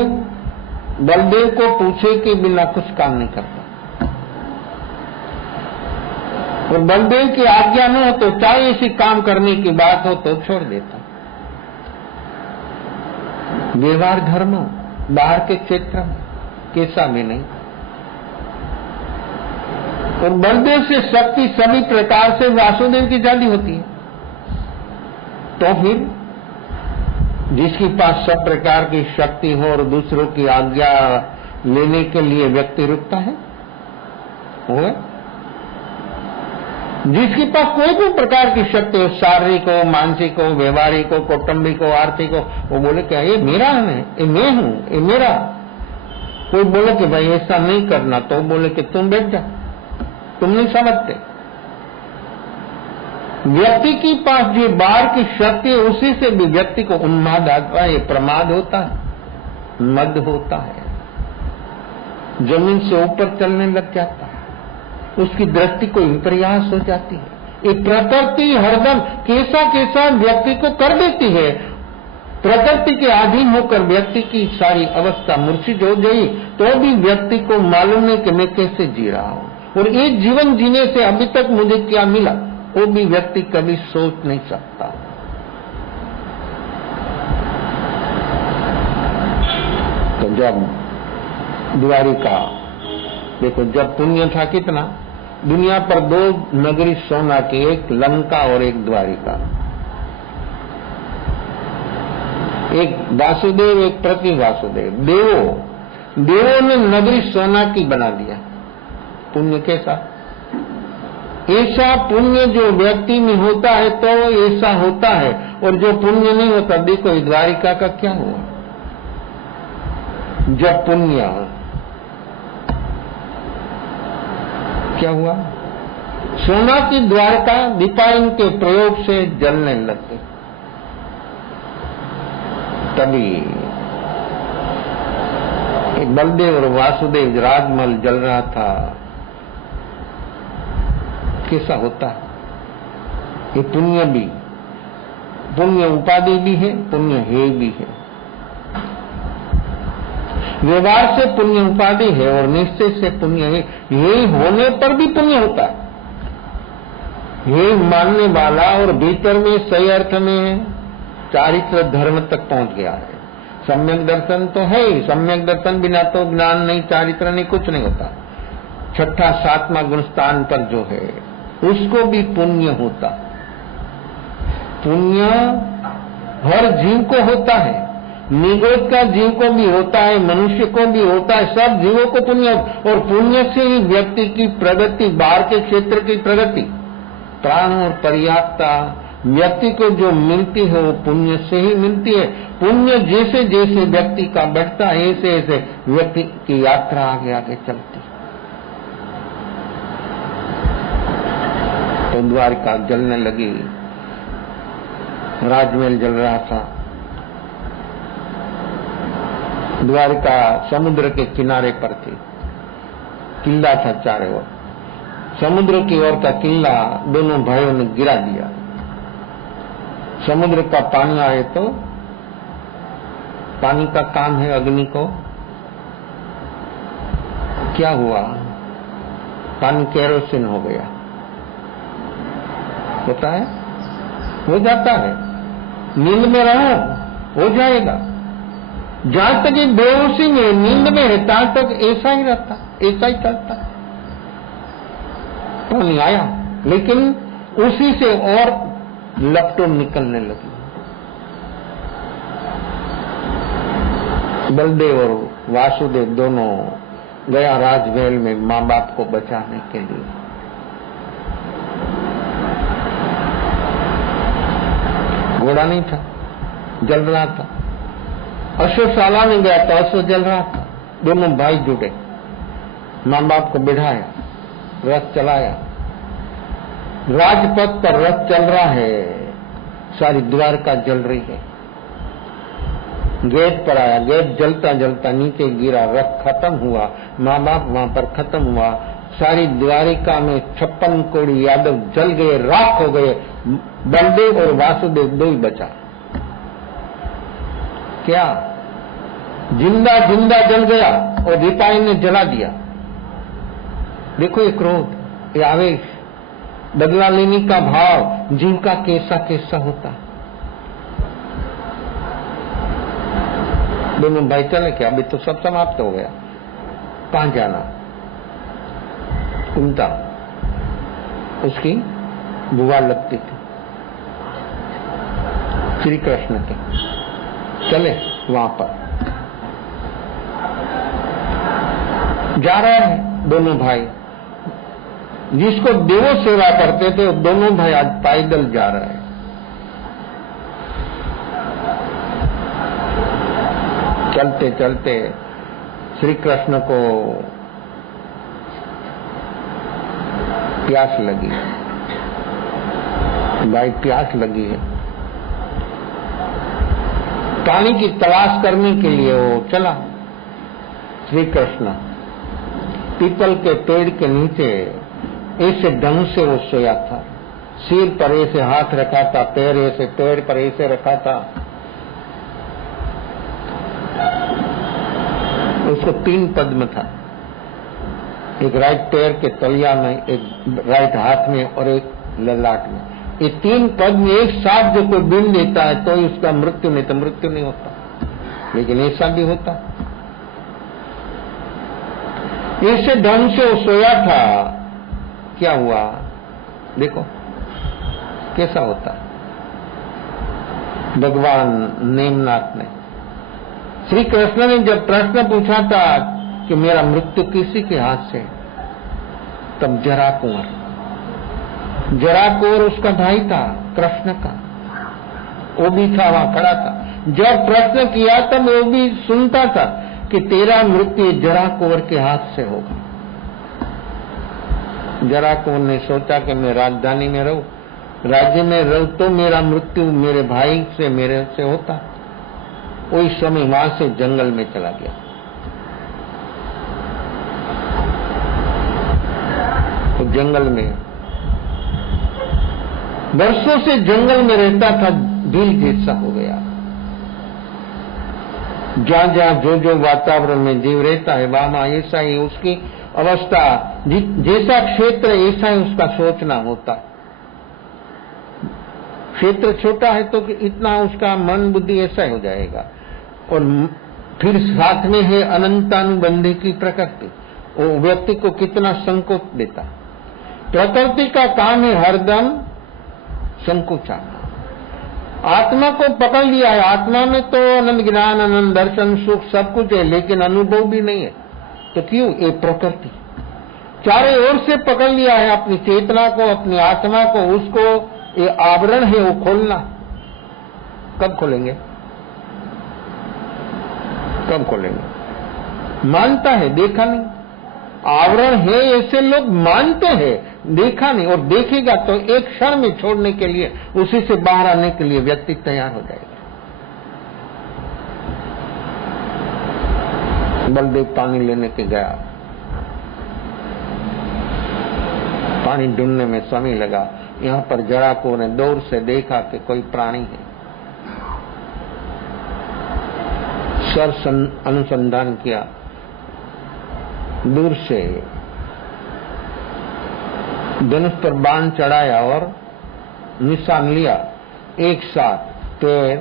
बलदेव को पूछे के बिना कुछ काम नहीं करता, और बलदेव की आज्ञा न हो तो चाहे ऐसी काम करने की बात हो तो छोड़ देता। व्यवहार धर्म बाहर के क्षेत्र में कैसा भी नहीं। और बलदेव से शक्ति सभी प्रकार से वासुदेव की ज्यादा होती है, तो फिर जिसके पास सब प्रकार की शक्ति हो और दूसरों की आज्ञा लेने के लिए व्यक्ति रुकता है, वो है जिसके पास कोई भी प्रकार की शक्ति हो, शारीरिक हो, मानसिक हो, व्यवहारिक हो, कौटुंबिक हो, आर्थिक हो, वो बोले क्या ये मेरा है, ये मैं हूं, ये मेरा। कोई बोले कि भाई ऐसा नहीं करना, तो बोले कि तुम बैठ जा, तुम नहीं समझते। व्यक्ति के पास जो बाहर की शक्ति है उसी से भी व्यक्ति को उन्माद आता है, प्रमाद होता है, मद होता है, जमीन से ऊपर चलने लग जाता है, उसकी दृष्टि को प्रयास हो जाती है। ये प्रकृति हरदम कैसा कैसा व्यक्ति को कर देती है। प्रकृति के अधीन होकर व्यक्ति की सारी अवस्था मूर्छित हो गई तो भी व्यक्ति को मालूम नहीं कि मैं कैसे जी रहा हूं, और एक जीवन जीने से अभी तक मुझे क्या मिला वो भी व्यक्ति कभी सोच नहीं सकता। तो जब द्वारिका देखो, जब पुण्य था कितना, दुनिया पर दो नगरी सोना की, एक लंका और एक द्वारिका, एक वासुदेव एक प्रति वासुदेव। देवों ने नगरी सोना की बना दिया। पुण्य कैसा? ऐसा पुण्य जो व्यक्ति में होता है तो ऐसा होता है, और जो पुण्य नहीं होता, देखो द्वारिका का क्या हुआ। जब पुण्य क्या हुआ, सोना की द्वारका दीपायन के प्रयोग से जलने लग गई। तभी बलदेव और वासुदेव राजमहल जल रहा था। कैसा होता है ये पुण्य भी, पुण्य उपाधि भी है, पुण्य है भी है। व्यवहार से पुण्य उपाधि है और निश्चय से पुण्य है। ये होने पर भी पुण्य होता है, ये मानने वाला और भीतर में सही अर्थ में चारित्र धर्म तक पहुंच गया है। सम्यक दर्शन तो है ही, सम्यक दर्शन बिना तो ज्ञान नहीं, चारित्र नहीं, कुछ नहीं होता। छठा सातवां गुण स्थान पर जो है उसको भी पुण्य होता। पुण्य हर जीव को होता है, निगोद का जीव को भी होता है, मनुष्य को भी होता है, सब जीवों को पुण्य। और पुण्य से ही व्यक्ति की प्रगति, बाहर के क्षेत्र की प्रगति, प्राण और पर्याप्तता व्यक्ति को जो मिलती है वो पुण्य से ही मिलती है। पुण्य जैसे जैसे व्यक्ति का बढ़ता है ऐसे ऐसे व्यक्ति की यात्रा आगे आगे चलती। तो द्वारिका जलने लगी, राजमहल जल रहा था। द्वारिका समुद्र के किनारे पर थी, किला था चारों ओर। समुद्र की ओर का किला दोनों भाइयों ने गिरा दिया। समुद्र का पानी आए तो पानी का काम है अग्नि को। क्या हुआ, पानी केरोसिन हो गया। होता है, हो जाता है। नींद में रहो हो जाएगा। जहां तक ये बेहोशी में नींद में है तहां तक ऐसा ही रहता, ऐसा ही चलता। पानी आया लेकिन उसी से और लपटों निकलने लगी। बलदेव और वासुदेव दोनों गया राजमहल में माँ बाप को बचाने के लिए। घोड़ा नहीं था, जल रहा था। अश्वशाला में गया तो अश्व जल रहा था। दोनों भाई जुटे, माँ बाप को बिठाया, रथ चलाया। राजपथ पर रथ चल रहा है, सारी द्वारका जल रही है। गेट पर आया, गेट जलता जलता नीचे गिरा, रथ खत्म हुआ, माँ बाप वहां पर खत्म हुआ, सारी द्वारिका में 56 कोड़ी यादव जल गए, राख हो गए, बलदेव और वासुदेव दो ही बचा। क्या जिंदा जिंदा जल गया और दीपाई ने जला दिया। देखो ये क्रोध, ये आवेश, बदला लेने का भाव जीव का कैसा कैसा होता। दोनों भाई चले क्या, अभी तो सब समाप्त हो गया। कहां जाना? कुंता उसकी बुआ लगती थी श्री कृष्ण के, चले वहां पर। जा रहे हैं दोनों भाई, जिसको देवो सेवा करते थे दोनों भाई आज पैदल जा रहे हैं। चलते चलते श्री कृष्ण को प्यास लगी, भाई प्यास लगी है, पानी की तलाश करने के लिए वो चला। श्री कृष्ण पीपल के पेड़ के नीचे ऐसे ढंग से वो सोया था, सिर पर ऐसे हाथ रखा था, पैर ऐसे पेड़ पर ऐसे रखा था। उसको 3 पद्म था, एक राइट पैर के तलिया में, एक राइट हाथ में और एक ललाट में। ये 3 पद्म एक साथ जो कोई बीन लेता है तो उसका मृत्यु नहीं तो मृत्यु नहीं होता, लेकिन ऐसा भी होता। ऐसे ढंग से वो सोया था, क्या हुआ देखो कैसा होता। भगवान नेमनाथ ने श्री कृष्ण ने जब प्रश्न पूछा था कि मेरा मृत्यु किसी के हाथ से, तब जराकुंवर उसका भाई था कृष्ण का, वो भी था वहां खड़ा था। जब प्रश्न किया तब वो भी सुनता था कि तेरा मृत्यु जराकुंवर के हाथ से होगा। जराकुंवर ने सोचा कि मैं राजधानी में रहूं, राज्य में रहूं तो मेरा मृत्यु मेरे भाई से मेरे से होता। वही समय वहां से जंगल में चला गया। तो जंगल में वर्षों से जंगल में रहता था, भील जैसा हो गया। जहां जहां जो जो वातावरण में जीव रहता है वहां ऐसा ही उसकी अवस्था, जैसा क्षेत्र ऐसा ही उसका सोचना होता। क्षेत्र छोटा है तो इतना उसका मन बुद्धि ऐसा ही हो जाएगा। और फिर साथ में है अनंतानुबंधी की प्रकृति, वो व्यक्ति को कितना संकोच देता। प्रकृति का काम है हरदम संकोचाना। आत्मा को पकड़ लिया है, आत्मा में तो आनंद ज्ञान आनंद दर्शन सुख सब कुछ है, लेकिन अनुभव भी नहीं है। तो क्यों? ये प्रकृति चारों ओर से पकड़ लिया है, अपनी चेतना को, अपनी आत्मा को, उसको ये आवरण है वो खोलना। कब खोलेंगे? कब खोलेंगे? मानता है, देखा नहीं। आवरण है ऐसे लोग मानते हैं, देखा नहीं। और देखेगा तो एक क्षण में छोड़ने के लिए, उसी से बाहर आने के लिए व्यक्ति तैयार हो जाएगा। बलदेव पानी लेने के गया, पानी ढूंढने में समय लगा। यहाँ पर जराकुंवर ने दूर से देखा कि कोई प्राणी है। सर अनुसंधान किया, दूर से धनुष पर बाण चढ़ाया और निशान लिया। एक साथ पैर,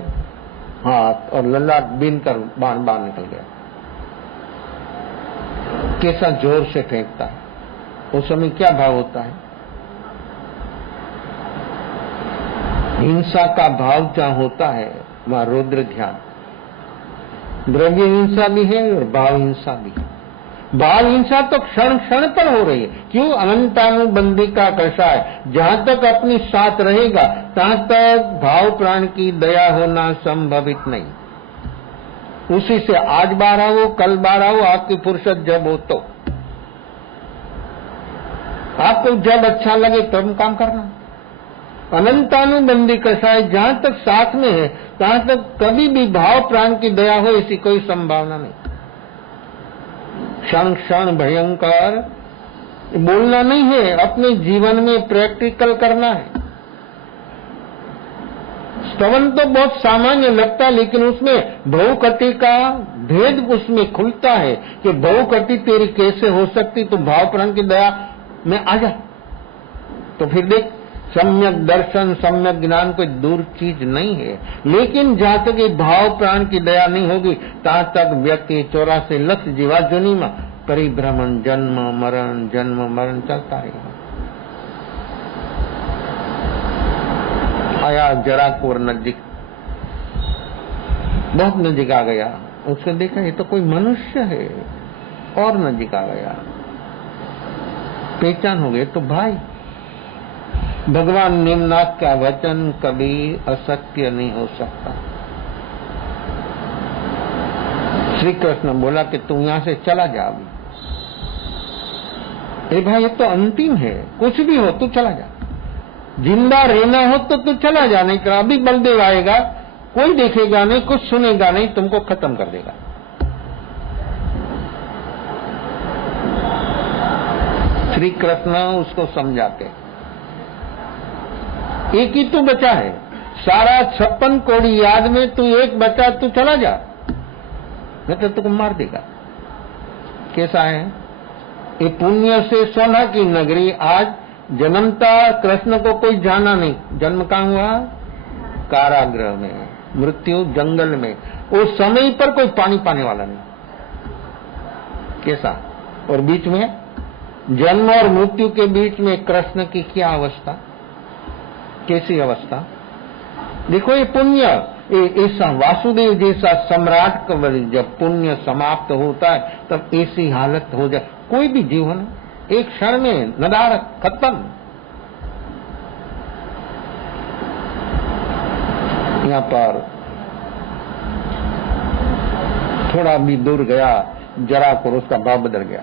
हाथ और ललाट बीन कर बाण बाहर निकल गया। कैसा जोर से फेंकता है। उस समय क्या भाव होता है? हिंसा का भाव जहां होता है वहां रौद्र ध्यान। द्रव्य हिंसा भी है और भाव हिंसा भी है। भाव हिंसा तो क्षण क्षण पर हो रही है। क्यों? अनंतानुबंधी का कषाय जहां तक अपनी साथ रहेगा तहां तक भाव प्राण की दया होना संभवित नहीं। उसी से आज बारह हो, कल बारह हो, आपकी फुर्सत जब हो तो। आपको जब अच्छा लगे तब काम करना। अनंतानुबंधी कसाय जहां तक साथ में है तहां तक कभी भी भाव प्राण की दया हो ऐसी कोई संभावना नहीं। क्षण क्षण भयंकर बोलना नहीं है, अपने जीवन में प्रैक्टिकल करना है। स्तवन तो बहुत सामान्य लगता है, लेकिन उसमें बहुकटी का भेद उसमें खुलता है कि बहुकटी तेरी कैसे हो सकती, तो भाव प्राण की दया में आ जा। तो फिर देख, सम्यक दर्शन सम्यक ज्ञान कोई दूर चीज नहीं है, लेकिन जहां तक ये भाव प्राण की दया नहीं होगी तहां तक व्यक्ति 84 लाख जीवाजोनी में परिभ्रमण जन्म मरण चलता रहेगा। आया जराकोर नजदीक, बहुत नजदीक आ गया। उसने देखा ये तो कोई मनुष्य है, और नजदीक आ गया, पहचान हो गई तो भाई। भगवान निम्नाथ का वचन कभी असत्य नहीं हो सकता। श्री कृष्ण बोला कि तू यहां से चला जा अभी। ए भाई ये तो अंतिम है, कुछ भी हो तू चला जा, जिंदा रहना हो तो तू चला जा, नहीं तो अभी बलदेव आएगा, कोई देखेगा नहीं, कुछ सुनेगा नहीं, तुमको खत्म कर देगा। श्री कृष्ण उसको समझाते, एक ही तू बचा है, सारा 56 कोड़ी याद में तू एक बचा, तू चला जा, नहीं तो तुमको मार देगा। कैसा है ये पुण्य से सोना की नगरी। आज जन्मता कृष्ण को कोई जाना नहीं, जन्म कहाँ हुआ? कारागृह में, मृत्यु जंगल में, उस समय पर कोई पानी पाने वाला नहीं। कैसा? और बीच में जन्म और मृत्यु के बीच में कृष्ण की क्या अवस्था, कैसी अवस्था? देखो ये पुण्य, ऐसा वासुदेव जैसा सम्राट का जब पुण्य समाप्त होता है तब ऐसी हालत हो जाए। कोई भी जीवन एक क्षण में नदारद खत्म। यहाँ पर थोड़ा भी दूर गया जरा को उसका भाव बदल गया।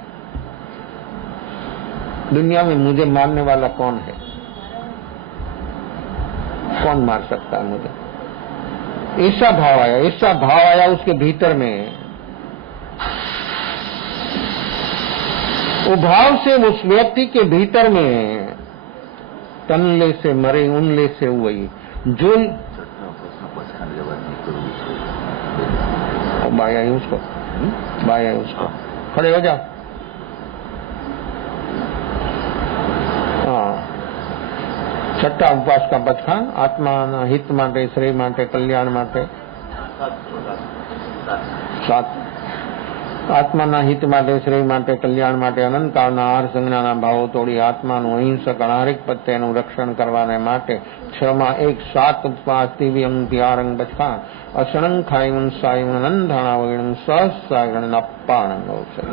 दुनिया में मुझे मारने वाला कौन है? कौन मार सकता है मुझे? ऐसा भाव आया, ऐसा भाव आया उसके भीतर में। वो भाव से उस व्यक्ति के भीतर में तनले से मरे उनले से हुई जो बाया है उसको, बाया है उसको, खड़े हो जाओ। छठा उपवास का बचखान आत्मा हित माटे, श्रेय माटे, कल्याण माटे। 7 આત્માના હિત માટે, શ્રેય માટે, કલ્યાણ માટે અનંત કાળના હાર સંજ્ઞાના ભાવો તોડી આત્માનું અહિંસક અનારિક પ્રત્યેનું રક્ષણ કરવાને માટે 6માં 7 ઉપવાસ દિવ્યં પ્યારંગ બચખાન અસણં ખાયં સાયં અનંધાણા વગણં સહસાગણ અપાણં અવસર।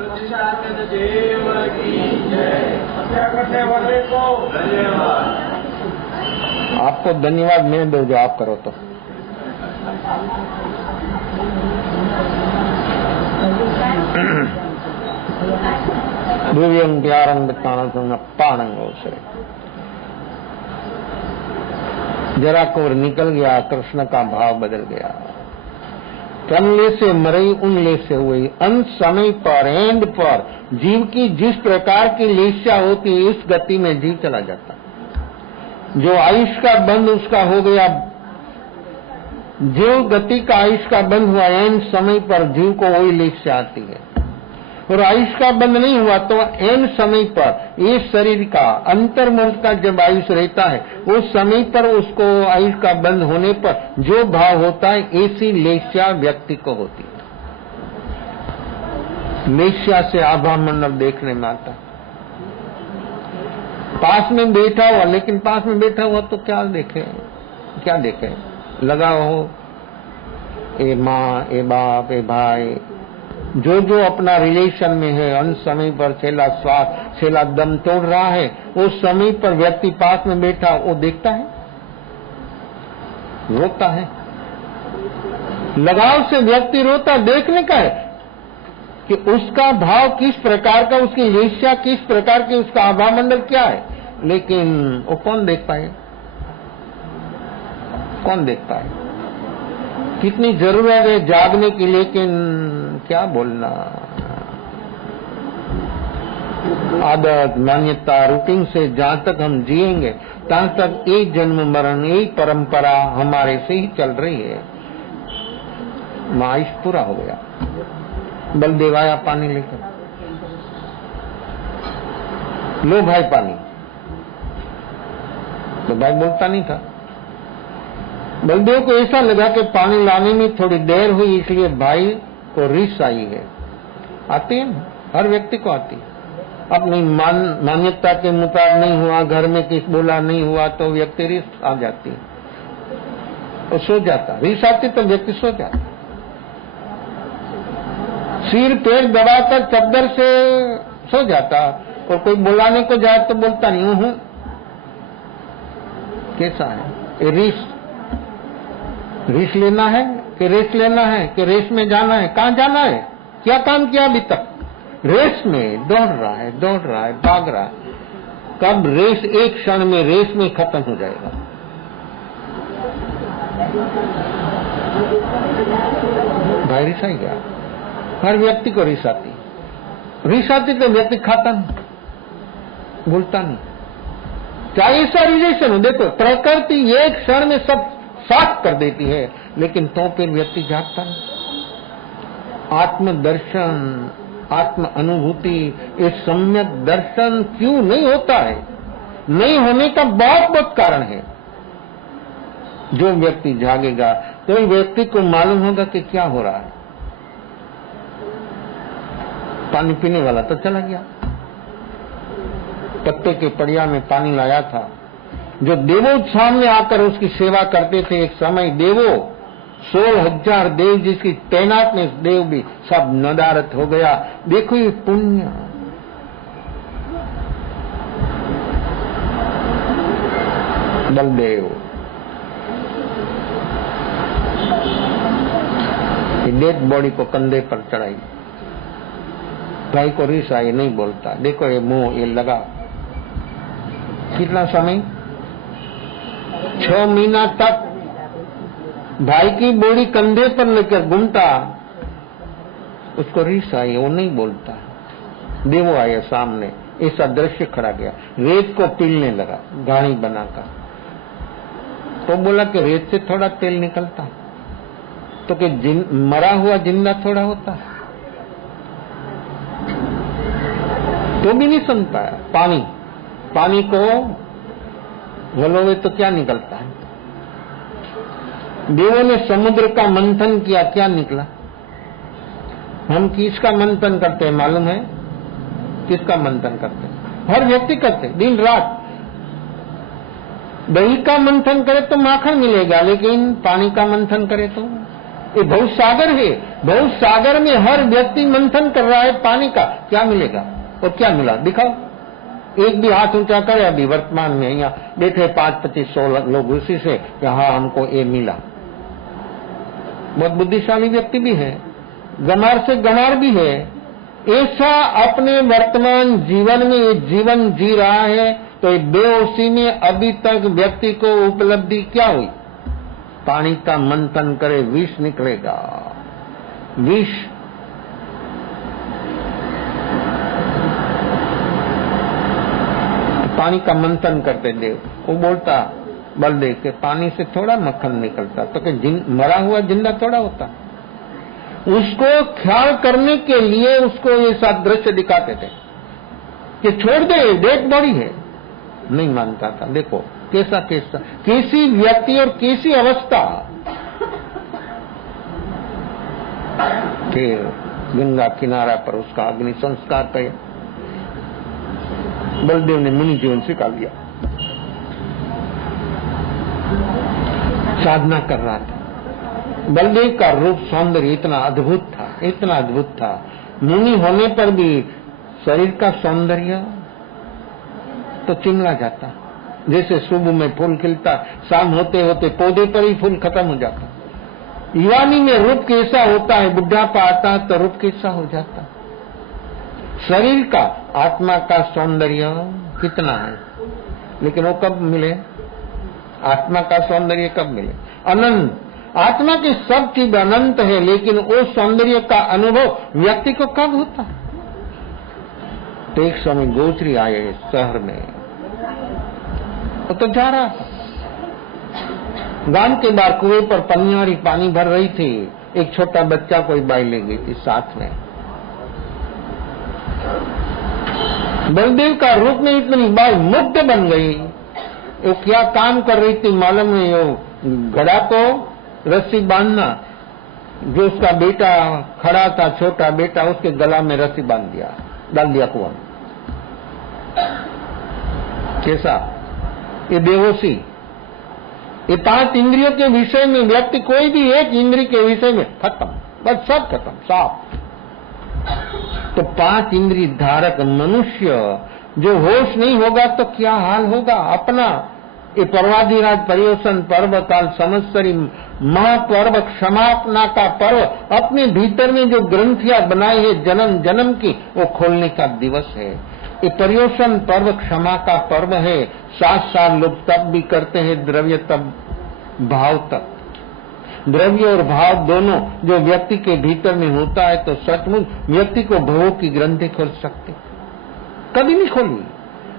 आपको धन्यवाद मैं दो जो आप करो तो। दिव्यं प्यारं बचखान पाणं अवसर। जरा कोर निकल गया, कृष्ण का भाव बदल गया। तनले से मरई उनले से हुई। अंत समय पर, एंड पर जीव की जिस प्रकार की लेस्या होती है इस गति में जीव चला जाता। जो आयुष का बंध उसका हो गया, जो गति का आयुष का बंध हुआ एंड समय पर जीव को वही लेस्या आती है। और आयुष का बंध नहीं हुआ तो एंड समय पर ये शरीर का अंतर्मुख का जब आयुष रहता है उस समय पर उसको आयुष का बंध होने पर जो भाव होता है ऐसी लेस्या व्यक्ति को होती है। लेस्या से आभा मंडल देखने में आता। पास में बैठा हुआ, लेकिन पास में बैठा हुआ तो क्या देखे, क्या देखे? लगा हो ए माँ, ए बाप, ए भाई, जो जो अपना रिलेशन में है, अंत समय पर छेला श्वास, छेला दम तोड़ रहा है, उस समय पर व्यक्ति पास में बैठा वो देखता है, रोता है। लगाव से व्यक्ति रोता देखने का है कि उसका भाव किस प्रकार का, उसकी लेस्या किस प्रकार की, उसका आभा मंडल क्या है, लेकिन वो कौन देख पाए? कौन देखता है? कितनी जरूरत है जागने की, लेकिन क्या बोलना, आदत, मान्यता, रूटीन से जहां तक हम जिएंगे तहां तक एक जन्म मरण, एक परंपरा हमारे से ही चल रही है। आयुष पूरा हो गया। बलदेव आया पानी लेकर, लो भाई पानी, तो भाई बोलता नहीं था। बलदेव को ऐसा लगा कि पानी लाने में थोड़ी देर हुई, इसलिए भाई को रिस आई है। आती है ना, हर व्यक्ति को आती है। अपनी मान्यता के मुताबिक नहीं हुआ, घर में किस बोला नहीं हुआ तो व्यक्ति रिस आ जाती है और सो जाता। रिस आती तो व्यक्ति सो जाता, सिर पैर दबाकर चद्दर से सो जाता, और कोई बुलाने को जाए तो बोलता नहीं हूं। कैसा है रिस? रिस लेना है कि रेस लेना है कि रेस में जाना है? कहां जाना है? क्या काम किया अभी तक? रेस में दौड़ रहा है, भाग रहा है। कब रेस एक क्षण में रेस में खत्म हो जाएगा। भाई रिस आई गया, हर व्यक्ति को रिस आती। रिस आती तो व्यक्ति खाता नहीं, बोलता नहीं, चाहे ऐसा रिलेशन हो। देखो प्रकृति एक क्षण में सब साफ कर देती है, लेकिन तो फिर व्यक्ति जागता नहीं। आत्मदर्शन, आत्म अनुभूति, ये सम्यक दर्शन क्यों नहीं होता है? नहीं होने का बहुत कारण है। जो व्यक्ति जागेगा तो व्यक्ति को मालूम होगा कि क्या हो रहा है। पानी पीने वाला तो चला गया, पत्ते के पड़िया में पानी लाया था। जो देवो सामने आकर उसकी सेवा करते थे, एक समय देवो 16,000 देव जिसकी तैनात में देव भी सब नदारत हो गया। देखो ये पुण्य। बलदेव डेड बॉडी को कंधे पर चढ़ाई, भाई को रिस आई, नहीं बोलता। देखो ये मुंह ये लगा। कितना समय? 6 महीना तक भाई की बॉडी कंधे पर लेकर घूमता, उसको रिस आई, वो नहीं बोलता। देवो आया सामने, ऐसा दृश्य खड़ा गया। रेत को पीलने लगा घाणी बनाकर, तो बोला कि रेत से थोड़ा तेल निकलता, तो कि मरा हुआ जिंदा थोड़ा होता, तो भी नहीं सुन पाया। पानी को घोलोगे तो क्या निकलता है? देवों ने समुद्र का मंथन किया, क्या निकला? हम किसका मंथन करते हैं मालूम है? किसका मंथन करते हैं? हर व्यक्ति करते, दिन रात। दही का मंथन करे तो माखन मिलेगा, लेकिन पानी का मंथन करे तो ये बहुत सागर है। बहुत सागर में हर व्यक्ति मंथन कर रहा है पानी का, क्या मिलेगा? और क्या मिला दिखाओ। एक भी हाथ ऊंचा करे। अभी वर्तमान में यहाँ बैठे 5-25-100 लोग उसी से हाँ हमको ये मिला। बहुत बुद्धिशाली व्यक्ति भी है, गमार से गमार भी है। ऐसा अपने वर्तमान जीवन में ये जीवन जी रहा है, तो बेहोशी में अभी तक व्यक्ति को उपलब्धि क्या हुई? पानी का मंथन करे विष निकलेगा। विष पानी का मंथन करते देव, वो बोलता बलदेव के पानी से थोड़ा मक्खन निकलता, तो कि मरा हुआ जिंदा थोड़ा होता। उसको ख्याल करने के लिए उसको ये साथ दृश्य दिखाते थे कि छोड़ दे, डेड बॉडी है। नहीं मानता था। देखो कैसा कैसी व्यक्ति और कैसी अवस्था। फिर गंगा किनारा पर उसका अग्नि संस्कार किया। बलदेव ने मुनि जीवन स्वीकार लिया, साधना कर रहा था। बलदेव का रूप सौंदर्य इतना अद्भुत था, इतना अद्भुत था। मुनि होने पर भी शरीर का सौंदर्य तो चिमला जाता। जैसे सुबह में फूल खिलता, शाम होते होते पौधे पर ही फूल खत्म हो जाता। युवानी में रूप कैसा होता है, बुढ़ापा आता तो रूप कैसा हो जाता। शरीर का, आत्मा का सौंदर्य कितना है, लेकिन वो कब मिले? आत्मा का सौंदर्य कब मिले? अनंत। आत्मा की सब चीज अनंत है, लेकिन वो सौंदर्य का अनुभव व्यक्ति को कब होता है? तो एक समय गोचरी आए शहर में, वो तो जा रहा था, गांव के बाहर कुएं पर पनियारी पानी भर रही थी, एक छोटा बच्चा कोई बाई ले गई थी साथ में। बलदेव का रूप में इतनी बाई मुग्ध बन गई, वो क्या काम कर रही थी मालूम नहीं, वो घड़ा को रस्सी बांधना, जो उसका बेटा खड़ा था, छोटा बेटा, उसके गला में रस्सी बांध दिया, डाल दिया कुआं में। कैसा? ये बेहोशी। ये 5 इंद्रियों के विषय में व्यक्ति कोई भी एक इंद्रिय के विषय में खत्म, बस सब खत्म, साफ। तो 5 इंद्रिय धारक मनुष्य जो होश नहीं होगा तो क्या हाल होगा अपना? ये पर्वाधिराज पर्यवसन पर्व काल संवत्सरी महापर्व क्षमापना का पर्व, अपने भीतर में जो ग्रंथियां बनाई है जन्म जन्म की, वो खोलने का दिवस है। ये पर्यवसन पर्व क्षमा का पर्व है। 7 साल लोग तब भी करते हैं, द्रव्य तब भाव तक। द्रव्य और भाव दोनों जो व्यक्ति के भीतर में होता है तो सचमुच व्यक्ति को भवों की ग्रंथि खोल सकते, कभी नहीं खोली।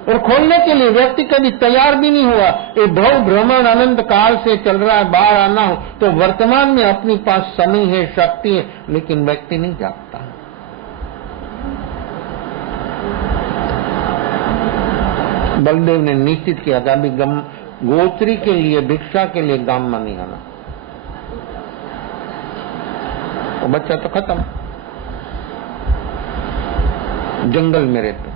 और खोलने के लिए व्यक्ति कभी तैयार भी नहीं हुआ। ये भव भ्रमण अनंत काल से चल रहा है, बाहर आना हो तो वर्तमान में अपने पास समय है, शक्ति है, लेकिन व्यक्ति नहीं जागता। बलदेव ने निश्चित किया था अभी गोचरी के लिए, भिक्षा के लिए गांव में नहीं आना। तो बच्चा तो खत्म, जंगल में रहते।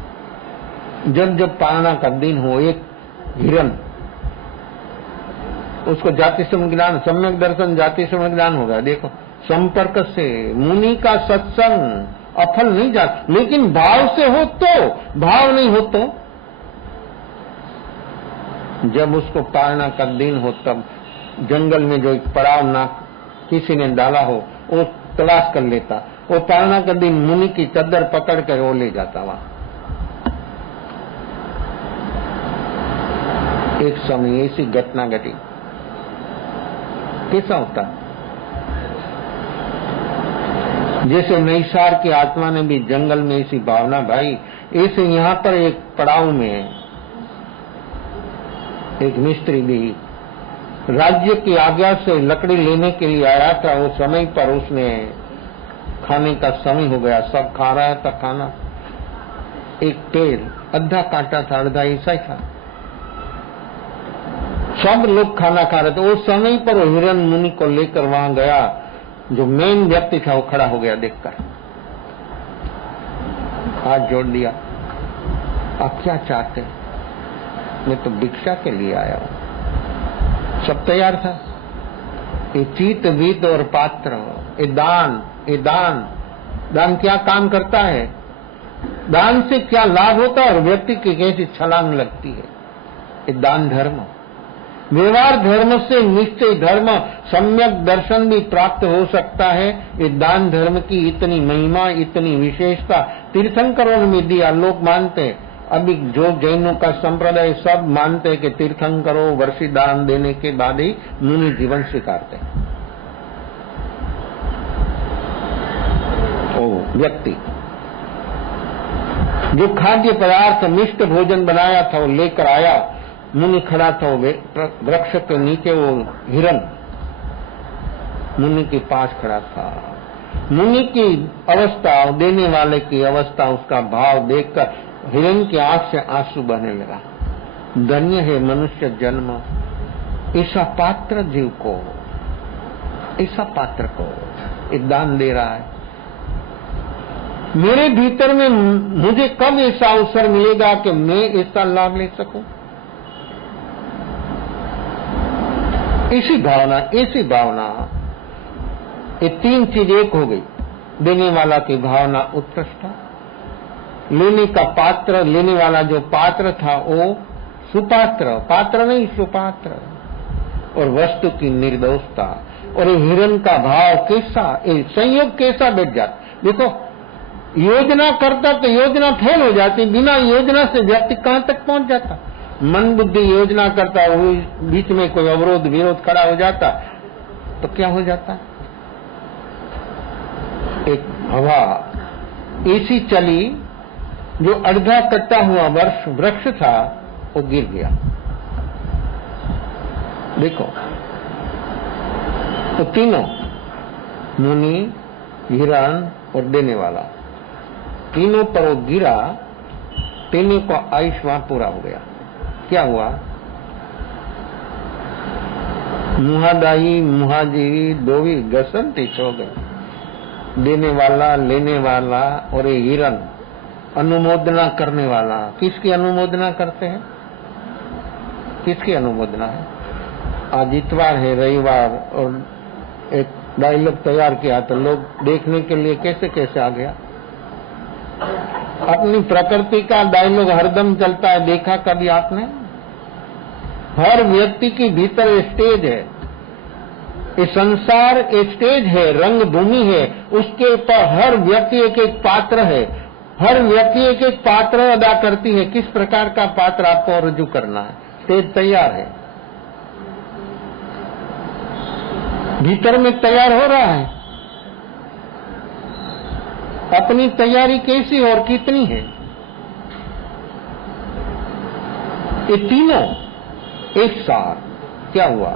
जब जब पालना का दिन हो, एक हिरन, उसको जाति सम्यक ज्ञान, सम्यक दर्शन जाति सम्यक ज्ञान होगा। देखो, संपर्क से मुनि का सत्संग अफल नहीं जाता, लेकिन भाव से हो तो, भाव नहीं हो तो। जब उसको पालना का दिन हो तब जंगल में जो एक पड़ाव ना किसी ने डाला हो वो तलाश कर लेता, वो पालना का दिन मुनि की चद्दर पकड़ कर वो ले जाता वहां। एक समय ऐसी घटना घटी, कैसा होता जैसे नैसार की आत्मा ने भी जंगल में ऐसी भावना भाई, ऐसे यहाँ पर एक पड़ाव में एक मिस्त्री भी राज्य की आज्ञा से लकड़ी लेने के लिए आया था। वो समय पर उसने खाने का समय हो गया, सब खा रहा था खाना। एक पेड़ आधा काटा था, आधा ऐसा ही था, सब लोग खाना खा रहे थे। उस समय पर वो हिरन मुनि को लेकर वहां गया, जो मेन व्यक्ति था वो खड़ा हो गया देखकर, हाथ जोड़ दिया, आप क्या चाहते हैं? मैं तो भिक्षा के लिए आया हूं। सब तैयार था, ये चीत वीत और पात्र, ये दान, ये दान। दान क्या काम करता है, दान से क्या लाभ होता है और व्यक्ति की कैसी छलांग लगती है। ये दान धर्म, व्यवहार धर्म से निश्चय धर्म, सम्यक दर्शन भी प्राप्त हो सकता है। ये दान धर्म की इतनी महिमा, इतनी विशेषता तीर्थंकरों में दिया। लोग मानते हैं, अभी जो जैनों का संप्रदाय सब मानते हैं कि तीर्थंकरों वर्षी दान देने के बाद ही मुनि जीवन स्वीकारते हैं। ओ व्यक्ति जो खाद्य पदार्थ मिष्ट भोजन बनाया था वो लेकर आया, मुनि खड़ा था वो वृक्ष के नीचे, वो हिरन मुनि के पास खड़ा था। मुनि की अवस्था, देने वाले की अवस्था, उसका भाव देखकर हिरन की आंख से आंसू बहने लगा। धन्य है मनुष्य जन्म, ऐसा पात्र जीव को, ऐसा पात्र को एक दान दे रहा है। मेरे भीतर में मुझे कब ऐसा अवसर मिलेगा कि मैं इसका लाभ ले सकूं? ऐसी भावना, ऐसी भावना, ये 3 चीज एक हो गई। देने वाला की भावना उत्कृष्ट, लेने का पात्र, लेने वाला जो पात्र था वो सुपात्र, पात्र नहीं सुपात्र, और वस्तु की निर्दोषता, और हिरन का भाव कैसा, संयोग कैसा बैठ जाता। देखो, योजना करता तो योजना फेल हो जाती, बिना योजना से व्यक्ति कहां तक पहुंच जाता। मन बुद्धि योजना करता हुए बीच में कोई अवरोध विरोध खड़ा हो जाता तो क्या हो जाता? एक हवा ऐसी चली जो अर्धा कटा हुआ वृक्ष था वो गिर गया। देखो तो तीनों मुनि, हिरण और देने वाला, तीनों पर वो गिरा, तीनों का आयुष्मान पूरा हो गया। क्या हुआ? मुहादाई मुहाजीवी दोवी घसंती छो गए। देने वाला, लेने वाला और ये हिरण अनुमोदना करने वाला। किसकी अनुमोदना करते हैं? किसकी अनुमोदना है? आज इतवार है, रविवार, और एक डायलॉग तैयार किया तो लोग देखने के लिए कैसे कैसे आ गया। अपनी प्रकृति का डायलॉग हरदम चलता है, देखा कभी आपने? हर व्यक्ति के भीतर स्टेज है, ये संसार एक स्टेज है, रंगभूमि है, उसके ऊपर हर व्यक्ति एक एक पात्र है, हर व्यक्ति एक एक पात्र अदा करती है। किस प्रकार का पात्र आपको रजू करना है? स्टेज तैयार है, भीतर में तैयार हो रहा है। अपनी तैयारी कैसी और कितनी है? ये तीनों एक साथ क्या हुआ?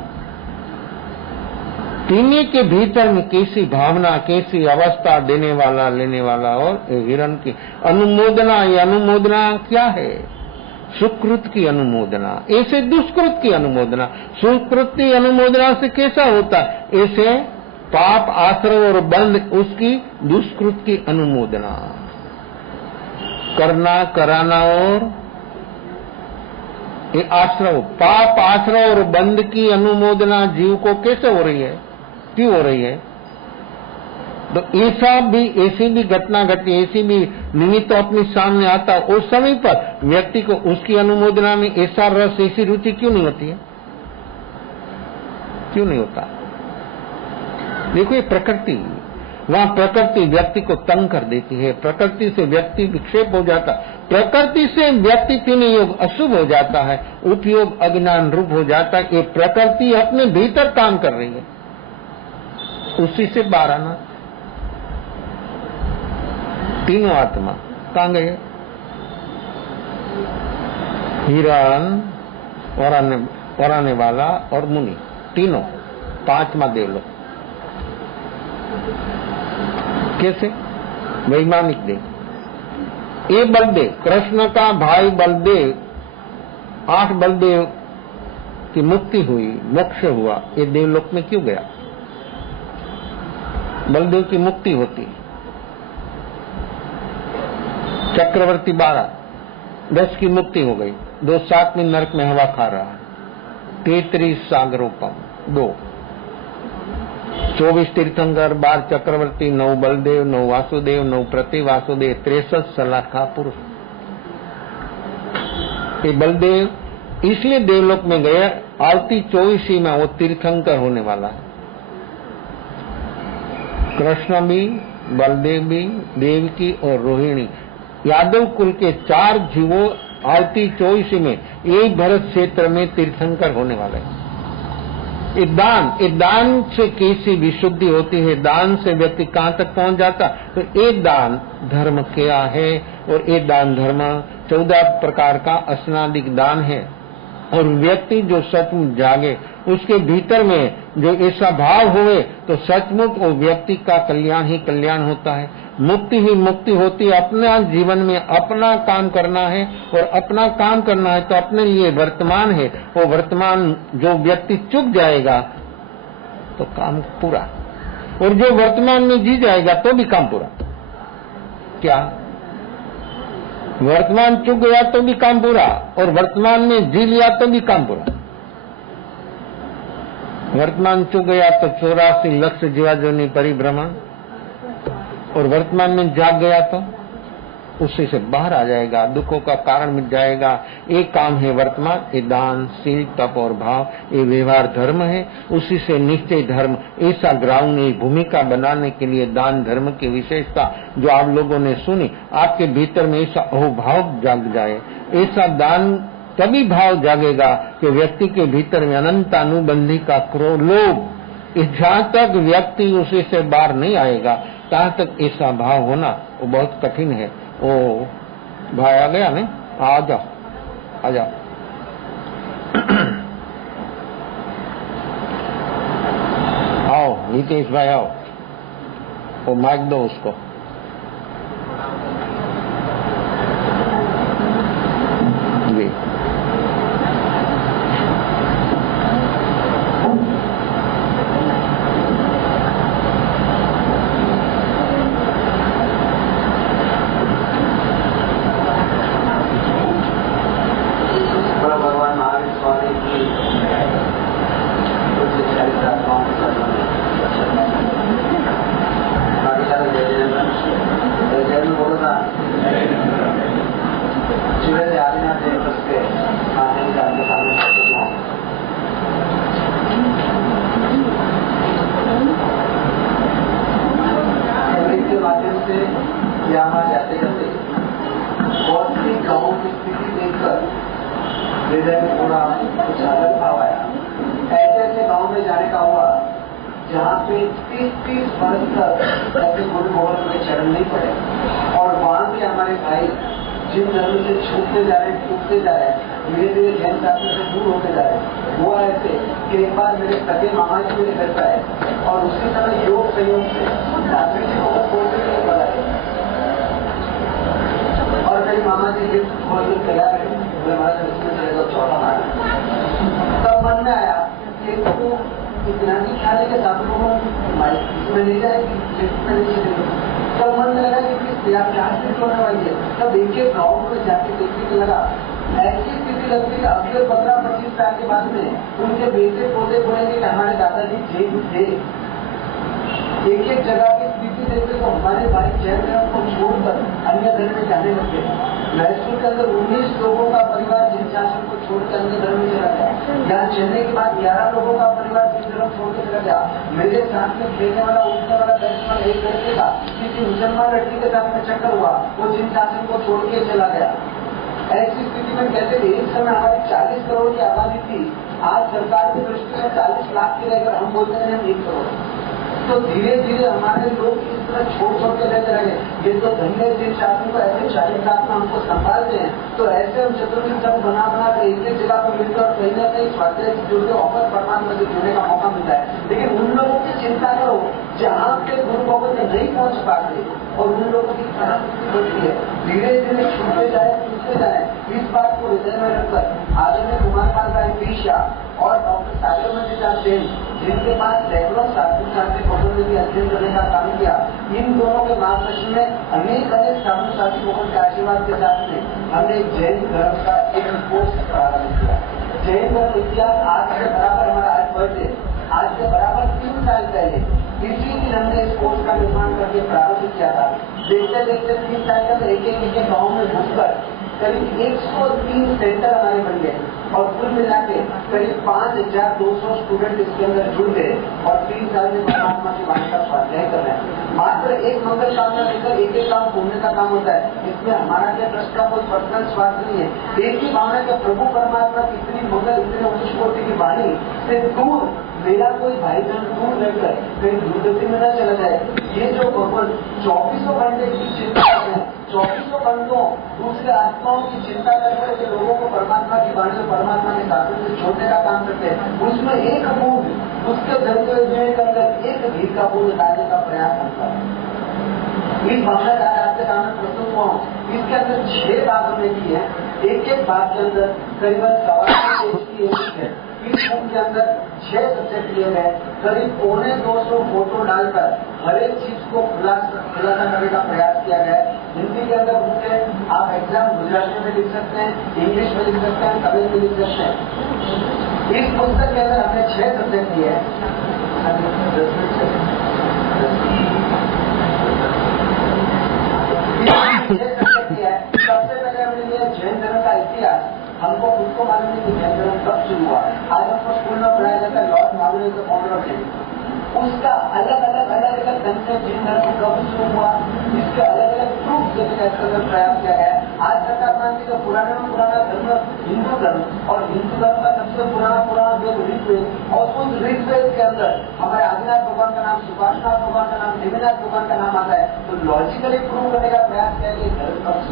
तीनों के भीतर में कैसी भावना, कैसी अवस्था, देने वाला, लेने वाला और हिरण की अनुमोदना। ये अनुमोदना क्या है? सुकृत की अनुमोदना, ऐसे दुष्कृत की अनुमोदना। सुकृत की अनुमोदना से कैसा होता है? ऐसे पाप आश्रय और बंध, उसकी दुष्कृत की अनुमोदना करना, कराना और ये आश्रय, पाप आश्रय और बंध की अनुमोदना जीव को कैसे हो रही है? क्यों हो रही है? तो ऐसी भी घटना घटी, ऐसी भी निमित्त अपने सामने आता, उस समय पर व्यक्ति को उसकी अनुमोदना में ऐसा रस, ऐसी रुचि क्यों नहीं होती है? क्यों नहीं होता? देखो ये प्रकृति, वहां प्रकृति व्यक्ति को तंग कर देती है, प्रकृति से व्यक्ति विक्षेप हो जाता, प्रकृति से व्यक्ति तीन योग अशुभ हो जाता है, उपयोग अज्ञान रूप हो जाता है। ये प्रकृति अपने भीतर काम कर रही है, उसी से बाहर आना। तीनों आत्मा कहां गए? हिरण और आने वाला और मुनि, तीनों पांचवा देवलोक। कैसे? वैमानिक देव। ये बलदेव, कृष्ण का भाई बलदेव, 8 बलदेव की मुक्ति हुई, मोक्ष हुआ, ये देवलोक में क्यों गया? बलदेव की मुक्ति होती, चक्रवर्ती 12, 10 की मुक्ति हो गई, 2 7 में नरक में हवा खा रहा, 33 सागरोपम 2, 24 तीर्थंकर, 12 चक्रवर्ती, 9 बलदेव, 9 वासुदेव, 9 प्रति वासुदेव, 63 सलाखा पुरुष। ये बलदेव इसलिए देवलोक में गया, आरती 24 में वो तीर्थंकर होने वाला है। कृष्ण भी, बलदेव भी, देवकी और रोहिणी, यादव कुल के 4 जीवों आरती 24 में एक भरत क्षेत्र में तीर्थंकर होने वाले हैं। ये दान से कैसी विशुद्धि होती है, दान से व्यक्ति कहां तक पहुंच जाता? तो एक दान धर्म क्या है, और एक दान धर्म 14 प्रकार का स्नादिक दान है। और व्यक्ति जो सचमुच जागे, उसके भीतर में जो ऐसा भाव हुए, तो सचमुच वो व्यक्ति का कल्याण ही कल्याण होता है, मुक्ति ही मुक्ति होती है। अपना जीवन में अपना काम करना है, और अपना काम करना है तो अपने लिए वर्तमान है, वो वर्तमान जो व्यक्ति चुक जाएगा तो काम पूरा, और जो वर्तमान में जी जाएगा तो भी काम पूरा। क्या? वर्तमान चुक गया तो भी काम पूरा, और वर्तमान में जी लिया तो भी काम पूरा। वर्तमान चुक गया तो 84 लक्ष जीवाजोनी परिभ्रमण, और वर्तमान में जाग गया तो उसी से बाहर आ जाएगा, दुखों का कारण मिट जाएगा। एक काम है वर्तमान, ये दान, शील, तप और भाव, ये व्यवहार धर्म है। उसी से निश्चय धर्म, ऐसा ग्राउंड, ये भूमिका बनाने के लिए दान धर्म की विशेषता जो आप लोगों ने सुनी, आपके भीतर में ऐसा अहोभाव जाग जाए, ऐसा दान तभी भाव जागेगा कि व्यक्ति के भीतर में अनंत अनुबंधी का लोभ, जहां तक व्यक्ति उसी से बाहर नहीं आएगा तहां तक ऐसा भाव होना वो बहुत कठिन है। ओ भाई आ गया नहीं, आ जाओ आ जाओ। आओ नीतीश भाई आओ, वो माइक दो उसको। जी यहाँ जाते जाते बहुत सी गाँव की स्थिति देखकर हृदय में थोड़ा कुछ अलग भाव आया। ऐसे ऐसे गाँव में जाने का हुआ जहाँ पे 30-30 वर्ष तक ऐसे गुरु गोविंद के चरण नहीं पड़े, और वहाँ के हमारे भाई जिन धर्म से छूटते जा रहे हैं, टूटते जा रहे हैं, धीरे धीरे जैन शास्त्र से दूर होते जा रहे हैं। हुआ ऐसे कि एक बार मेरे सगे मामा जी मेरे घर पे आए और उसी तरह योग संयोग से धात्री जी को खोलने के लिए बुलाए, और मेरी मामा जी गिफ्ट खोलने तैयार है, हमारा इसमें चलेगा चौथा मारा। तब मन में आया कि इसको इतना नहीं खाने के साथ इसमें नहीं जाएगी, लिफ्ट में नहीं चलेगी। तब मन में लगा कि प्यास से होने वाली है। तब एक एक गाँव में जाके देखने को लगा, ऐसी स्थिति लगती है अगले 15-25 साल के बाद में उनके बेटे पोते बोलेंगे कि हमारे दादाजी जैन थे। एक एक जगह की स्थिति देखते तो हमारे भाई जैन धर्म को छोड़कर अन्य धर्म में जाने लगे। मैसूर के अंदर 19 लोगों का परिवार जिन शासन को छोड़कर अन्य धर्म में चला गया। यहाँ चलने के बाद 11 लोगों का परिवार जिन धर्म छोड़ के चला गया। मेरे साथ में खेलने वाला उठने वाला बैठने वाला एक लड़के का किसी मुसलमान लड़की के साथ में चक्कर हुआ, वो जिन शासन को छोड़ के चला गया। ऐसी स्थिति में कहते थे एक समय हमारी 40 करोड़ की आबादी थी, आज सरकार की दृष्टि में 40 लाख की रहकर हम बोलते हैं 1 करोड़। तो धीरे धीरे हमारे लोग इस तरह छोड़ के रहते रहे। ये तो धन्य जिन शासन को ऐसे 40 लाख में हमको संभालते हैं, तो ऐसे हम चतुर्थ सब बना कर एक एक जगह पर मिलकर और कहीं ना कहीं स्वास्थ्य से जुड़कर वापस परमात्मा से जुड़ने का मौका मिलता है। लेकिन उन लोगों की चिंता करो जहाँ पे गुरु गोविंद नहीं पहुँच पाते, और उन लोगों की परिस्थिति बढ़ती है, धीरे धीरे छूटते जाए। इस बात को हृदय में रखकर आदरणीय कुमार पाल राय पीशा और डॉक्टर सागर मंदिर सेन, जिनके पास सैकड़ों साधु साथी भगवान ने अध्ययन करने का काम किया, इन दोनों के मार्गदर्शन में अनेक साधु साथी भगवान के आशीर्वाद के साथ में हमने जैन धर्म का एक कोर्स प्रारंभ किया। जैन धर्म इतिहास आज से बराबर हमारा आज बर्थडे, आज से बराबर 3 साल पहले इसी दिन हमने इस कोर्स का निर्माण करके प्रारंभ किया था। देखते देखते 3 साल तक एक गाँव में घुसकर करीब 103 सेंटर हमारे बन गए, और कुल मिला के करीब 5200 स्टूडेंट इसके अंदर जुड़ गए, और 3 साल में परमात्मा की वाणी का स्वाध्याय कर रहे हैं। मात्र एक मंगल कामना लेकर एक काम घूमने का काम होता है। इसमें हमारा क्या ट्रस्ट का कोई पर्सनल स्वार्थ नहीं है। एक ही भावना के प्रभु परमात्मा की इतनी मंगल, इतने उच्च कोटि की वाणी से दूर मेरा कोई भाई बहन दूर रहकर कहीं दुर्गति में न चला जाए। ये जो भगवान 24 घंटे की चिंता करते हैं, 24 घंटों दूसरे आत्माओं की चिंता करते हुए लोगों को परमात्मा की वाणी और परमात्मा के शासन से छोड़ने का काम करते हैं, उसमें एक बूंद उसके धरते हुए के अंदर एक घी का बूंद डालने का प्रयास करता है। इस भावना का आपके सामने प्रस्तुत हुआ हूँ। इसके अंदर 6 भाग हमने किए हैं। एक भाग के अंदर करीबन 1.25 पेज की एक है। इस बुक के अंदर 6 सब्जेक्ट लिए गए, करीब 250 फोटो डालकर हर एक चीज को खुलासा करने का प्रयास किया गया है। हिंदी के अंदर बुक है, आप एग्जाम गुजराती में लिख सकते हैं, इंग्लिश में लिख सकते हैं, तमिल में लिख सकते हैं। इस पुस्तक के अंदर हमने 6 सब्जेक्ट लिए हैं। सबसे पहले हमने लिया जैन धर्म का इतिहास। हमको खुद को मालूम नहीं कि जैन धर्म कब शुरू हुआ। आज हमको स्कूल में पढ़ाया जाता है Lord Morgan is the founder of Jain. उसका अलग अलग ढंग से जैन धर्म कब शुरू हुआ, इसके अलग अलग प्रूफ देने का इसके अंदर प्रयास किया गया है। आज सरकार मानती है पुराने में पुराना धर्म हिंदू धर्म और हिंदू धर्म का सबसे पुराना जो ऋग्वेद और उस ऋग्वेद के अंदर हमारे आदिनाथ भगवान का नाम, सुभाषनाथ भगवान का नाम, देवीनाथ भगवान का नाम आता है, तो लॉजिकली प्रूव करने का प्रयास किया कि धर्म कब से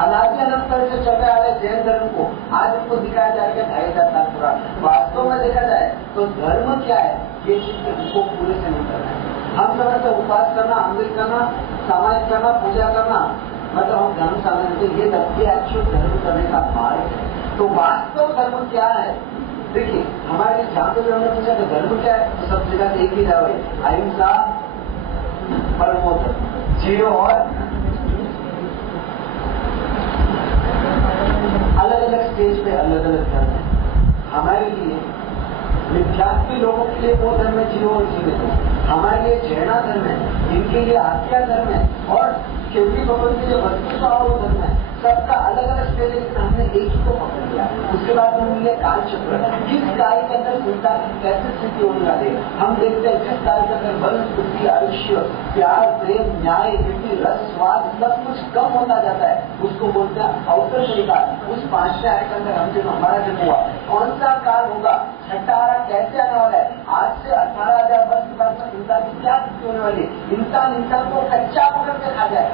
अनादि अनंतर से चलने वाले जैन धर्म को आज हमको दिखाया जाएगा 2500 साल पुराना। वास्तव में देखा जाए तो धर्म क्या है, ये चीज हमको पूरे से नहीं करना है। हम समझते उपवास करना, अमृत करना, सामाजिक करना, पूजा करना, मतलब हम धर्म समझते ये एक्चुअल धर्म करने का मार्ग है। तो वास्तव धर्म क्या है, देखिए हमारे जहाँ पे भी हमने पूछा कि धर्म क्या है, तो सब जगह से एक ही जवाब है, अहिंसा परमो धर्म, जीरो और अलग अलग स्टेज पे अलग अलग धर्म है। हमारे लिए विद्यार्थी लोगों के लिए वो धर्म है जीरो और जीवित है, हमारे लिए जैना धर्म है, इनके लिए आत्या धर्म है, और केवली भगवान के लिए वस्तु स्वभाव धर्म है। सबका अलग अलग स्टेज है, हमने एक ही को पकड़ लिया। उसके बाद में मिले काल चक्र, किस कार्य के अंदर संसार की कैसे स्थिति होने वाली है हम देखते हैं। जिस कार्य के अंदर बल, बुद्धि, आयुष्य, प्यार, प्रेम, न्याय, नीति, रस, स्वाद सब कुछ कम होता जाता है, उसको बोलते हैं अवसर विकार। उस 5वें आय के अंदर हम जन्म, हमारा जन्म हुआ, कौन सा काल होगा, छठा आरा कैसे आने वाला है, आज से 18,000 वर्ष के बाद में इंसान की क्या स्थिति होने वाली है। इंसान को कच्चा पकड़ के खा जाए,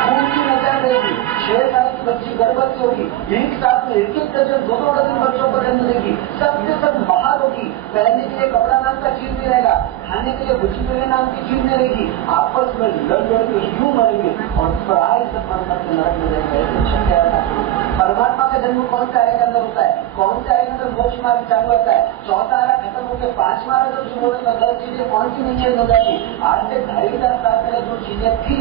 खून की नजर रहेगी, 6 साल की बच्ची गर्भवती होगी, एक साथ में एक डजन 2-2 डजन बच्चों को जन्म देगी, सबके सब बाहर होगी, पहनने के लिए कपड़ा नाम का चीज नहीं रहेगा, खाने के लिए भुजी पीने नाम की चीज नहीं रहेगी, आपस में लड़ लड़ के यूं मरेंगे और पराय से नरक में रहेंगे। परमात्मा का जन्म कौन से आय के अंदर होता है, कौन से आय के अंदर मोक्ष मार्ग चालू होता है, 4था आरा खत्म होकर 5वां आरा जब शुरू होता है, 10 चीजें कौन सी नहीं चेंज हो जाती। आज से 2,500 साल पहले जो चीजें थी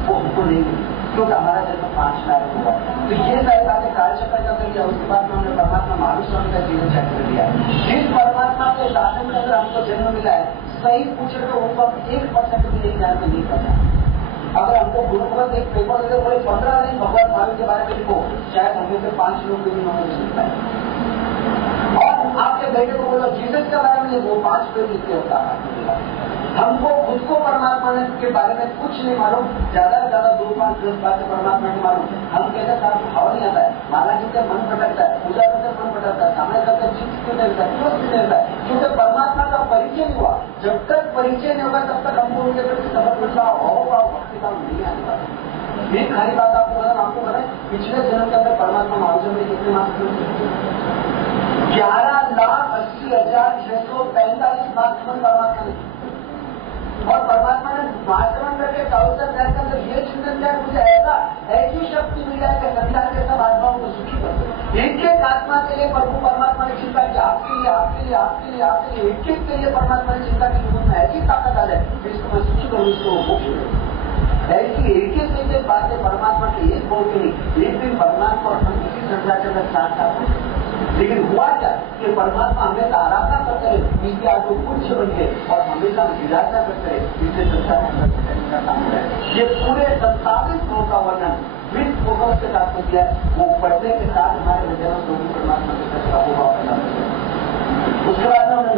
वो हमको नहीं मिली, क्योंकि हमारा जन्म 5 आरा हुआ। तो ये सारी बातें काल चक्र का कर दिया। उसके बाद में हमने परमात्मा महावीर स्वामी का जीवन चक्र दिया। जिस परमात्मा के शासन के अंदर हमको जन्म मिला है, सही पूछे तो उनको 1% भी नहीं ध्यान में नहीं करना। अगर हमको गुरुकुल एक पेपर देते बोले 15 दिन भगवान महावीर के बारे में लिखो, शायद हमें से 5 लोग भी नॉलेज नहीं पाए। और आपके बेटे को बोलो जीसस के बारे में लिखो, 5 पेज लिखते होता है। हमको खुद को परमात्मा के बारे में कुछ नहीं मालूम, ज्यादा से ज्यादा 2-5-10 बातें परमात्मा की मालूम। हम कहते हैं साथ भाव नहीं आता है, माला जी से मन भटकता है, पूजा करते मन भटकता है, समय करते चित्त क्यों नहीं रहता है, क्यों नहीं रहता है, क्योंकि परमात्मा का परिचय नहीं हुआ। जब तक परिचय नहीं होगा तब तक हमको उनके प्रति समर्पण का भाव भक्ति भाव नहीं आने वाला। एक खाली बात आपको आपको बताए, पिछले जन्म के अंदर परमात्मा महावीर में कितने मार्क्स मिलते, 11,80,645 मार्क्स परमात्मा ने, और परमात्मा ने आचरण करके काउंटर के अंदर ये चिंतन किया, मुझे ऐसी शक्ति मिल जाए कि संसार के सब आत्माओं को सुखी कर दे। एक आत्मा के लिए प्रभु परमात्मा ने चिंता की, आपके लिए आपके लिए आपके लिए आपके लिए एक के लिए परमात्मा ने चिंता की, में ऐसी ताकत आ जाए जिसको मैं सुखी करूँ, इसको मोक्ष। ऐसी एक बातें परमात्मा की एक बोल के नहीं। एक दिन परमात्मा और हम किसी संसार के अंदर साथ, लेकिन हुआ क्या कि परमात्मा हमेशा आराधना करते रहे, इसके आगे कुछ बन गए और हमेशा विराधना करते रहे, इससे संसार। ये पूरे 27 गुणों का वर्णन विद फोकस के साथ किया है, वो पढ़ने के साथ हमारे विद्यालयों को भी परमात्मा के साथ का होगा पैदा। उसके बाद में हमने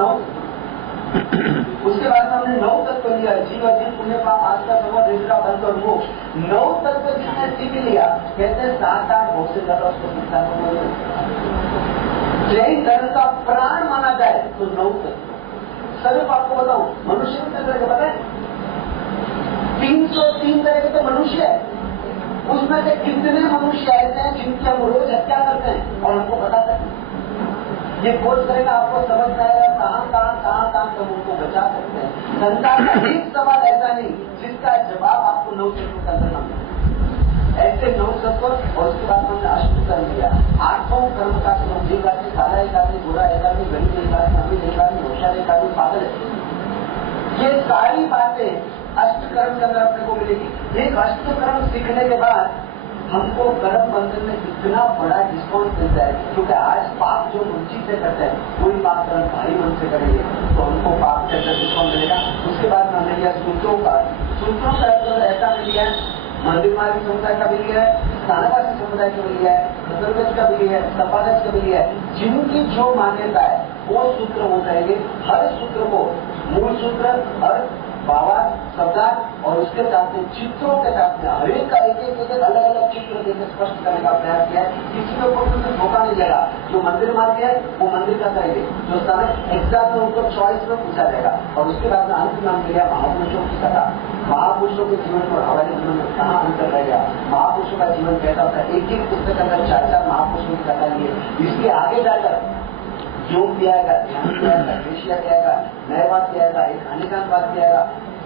9 तत्व लिया, जीव अजीव पुण्य पाप आस्था समझ निद्रा बंध और मोक्ष। 9 तत्व जिसने सीख लिया, कहते 7-8 बहुत से ज्यादा उसको शिक्षा जैन धर्म का प्राण माना जाए तो 9 तत्व। सिर्फ आपको बताऊं, मनुष्य कितने तरह के पता है, 303 तरह के तो मनुष्य है, उसमें से कितने मनुष्य ऐसे हैं जिनकी हम रोज हत्या करते हैं और हमको बता सकते हैं। ये खोज करेगा, आपको समझ में आएगा कहां हम उनको बचा सकते हैं। संसार का एक सवाल ऐसा नहीं जिसका जवाब आपको 9 तत्व का अंदर मिले। ऐसे 9 तत्व, और उसके बाद हमने अष्ट कर्म लिया, 8 कर्म का जीव एकादशी, काला एकादशी, बुरा एकादशी, गरीब एकादशी, अमीर एकादशी, होशियार एकादशी, पागल। ये सारी बातें अष्ट कर्म के अंदर अपने को मिलेगी। एक अष्ट कर्म सीखने के बाद हमको कर्म बंधन में इतना बड़ा डिस्काउंट मिलता है, क्योंकि आज पाप जो रुचि से करते हैं, कोई पाप कर्म भारी मन से करेंगे तो हमको पाप के अंदर डिस्काउंट मिलेगा। उसके बाद हमने लिया सूत्रों का ऐसा मिल गया है, मंदिर मार्ग समुदाय का भी लिया है, स्थानवासी समुदाय का भी लिया है, खतरगज का भी लिया है, सपागज का भी लिया है। जिनकी जो मान्यता है वो सूत्र हो जाएंगे। हर सूत्र को मूल सूत्र और भावार्थ, शब्दार्थ और उसके साथ में चित्रों के साथ में हर एक का एक अलग अलग चित्र देकर स्पष्ट करने का प्रयास किया है। किसी के ऊपर उनको धोखा नहीं लगा। जो मंदिर मार्ग है वो मंदिर का करेंगे, जो समय एग्जैक्ट में उनको चॉइस में पूछा जाएगा। और उसके बाद में अंत नाम दिया महापुरुषों की कथा। महापुरुषों के जीवन और हमारे जीवन में कहाँ अंतर रह गया, महापुरुषों का जीवन कैसा होता है। एक पुस्तक के अंदर 4 महापुरुषों की कथा ली है। इसके आगे जाकर योग भी आएगा, ध्यान भी आएगा, कृषि भी आएगा, न्यायवाद भी आएगा, एक अनेकांतवाद भी आएगा,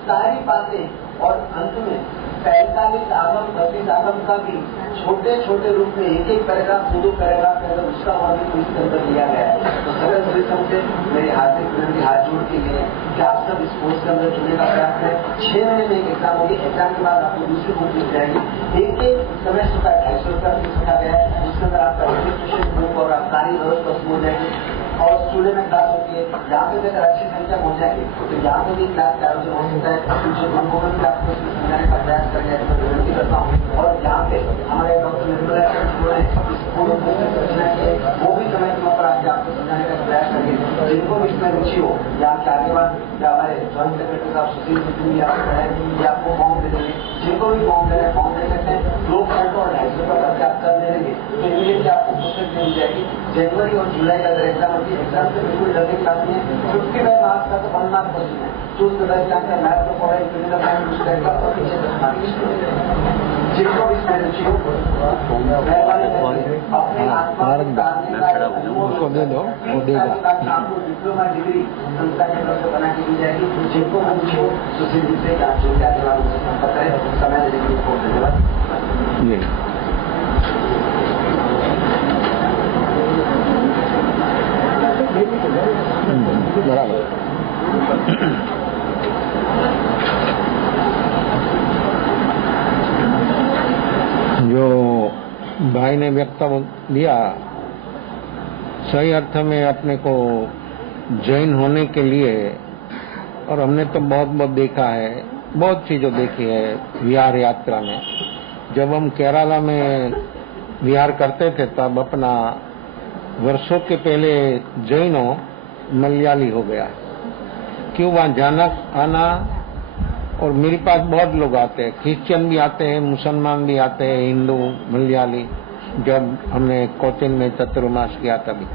सारी बातें। और अंत में 45 आगम 32 आगम का भी छोटे छोटे रूप में एक पैराग्राफ 2 पैराग्राफ के अंदर उसका वर्णन को इसके अंदर लिया गया है। तो सरल परिश्रम से मेरी हार्दिक विनती हाथ जोड़ के लिए कि आप सब इस कोर्स के अंदर जुड़ने का प्रयास करें। 6 महीने में एक एग्जाम होगी, एग्जाम के बाद आपको दूसरी बुक मिल जाएगी। एक समय का 250 रुपया फीस रखा गया है। उसके अंदर आपका रजिस्ट्रेशन बुक और सारी व्यवस्था हो जाएगी। और स्टूडियो में क्लास होती है, यहाँ पे अगर अच्छी संख्या पहुंच जाएगी तो यहाँ पे भी क्लास का आयोजन हो सकता है। कुछ उनको भी आपको समझाने का प्रयास करेंगे, मैं विनती करता हूँ। और यहाँ पे हमारे डॉक्टर निर्मला जिन्होंने इस पूर्ण रचना की है, वो भी समय के ऊपर आके आपको समझाने का प्रयास करेंगे। जिनको भी इसमें रुचि हो, यहाँ के आगे बाद या हमारे ज्वाइंट सेक्रेटरी साहब सुशील सिंह भी आपको है, ये आपको फॉर्म दे देंगे। जिनको भी फॉर्म दे रहे हैं फॉर्म दे सकते हैं। 2 फोटो और 250 रुपये करके आप कर दे देंगे तो इमीडिएटली आपको पुस्तक मिल जाएगी। जनवरी और जुलाई का अगर एग्जाम होती है, एग्जाम से बिल्कुल डरने की बात नहीं है। 55 मार्क्स का तो 1 मार्क क्वेश्चन है। जो उसके 10 का मैथ को पढ़े, फिजिकल साइंस उसका और पीछे 10 मार्क्स। जिनको भी इसमें रुचि हो अपने आत्मा उसको दे दो, वो देगा। आपको डिप्लोमा डिग्री संस्था की तरफ से बना के दी जाएगी। जिनको भी रुचि हो तो सिर्फ से यहाँ जो आने वालों से संपर्क करें। समय देने के लिए बहुत धन्यवाद। बराबर। जो भाई ने वक्तव्य दिया, सही अर्थ में अपने को जैन होने के लिए, और हमने तो बहुत बहुत देखा है, बहुत चीजों देखी है विहार यात्रा में। जब हम केरला में विहार करते थे तब अपना वर्षों के पहले जैनों मलयाली हो गया। क्यों वहां जाना आना, और मेरे पास बहुत लोग आते हैं, क्रिश्चियन भी आते हैं, मुसलमान भी आते हैं, हिंदू मलयाली। जब हमने कोचिन में चतुर्मास किया तभी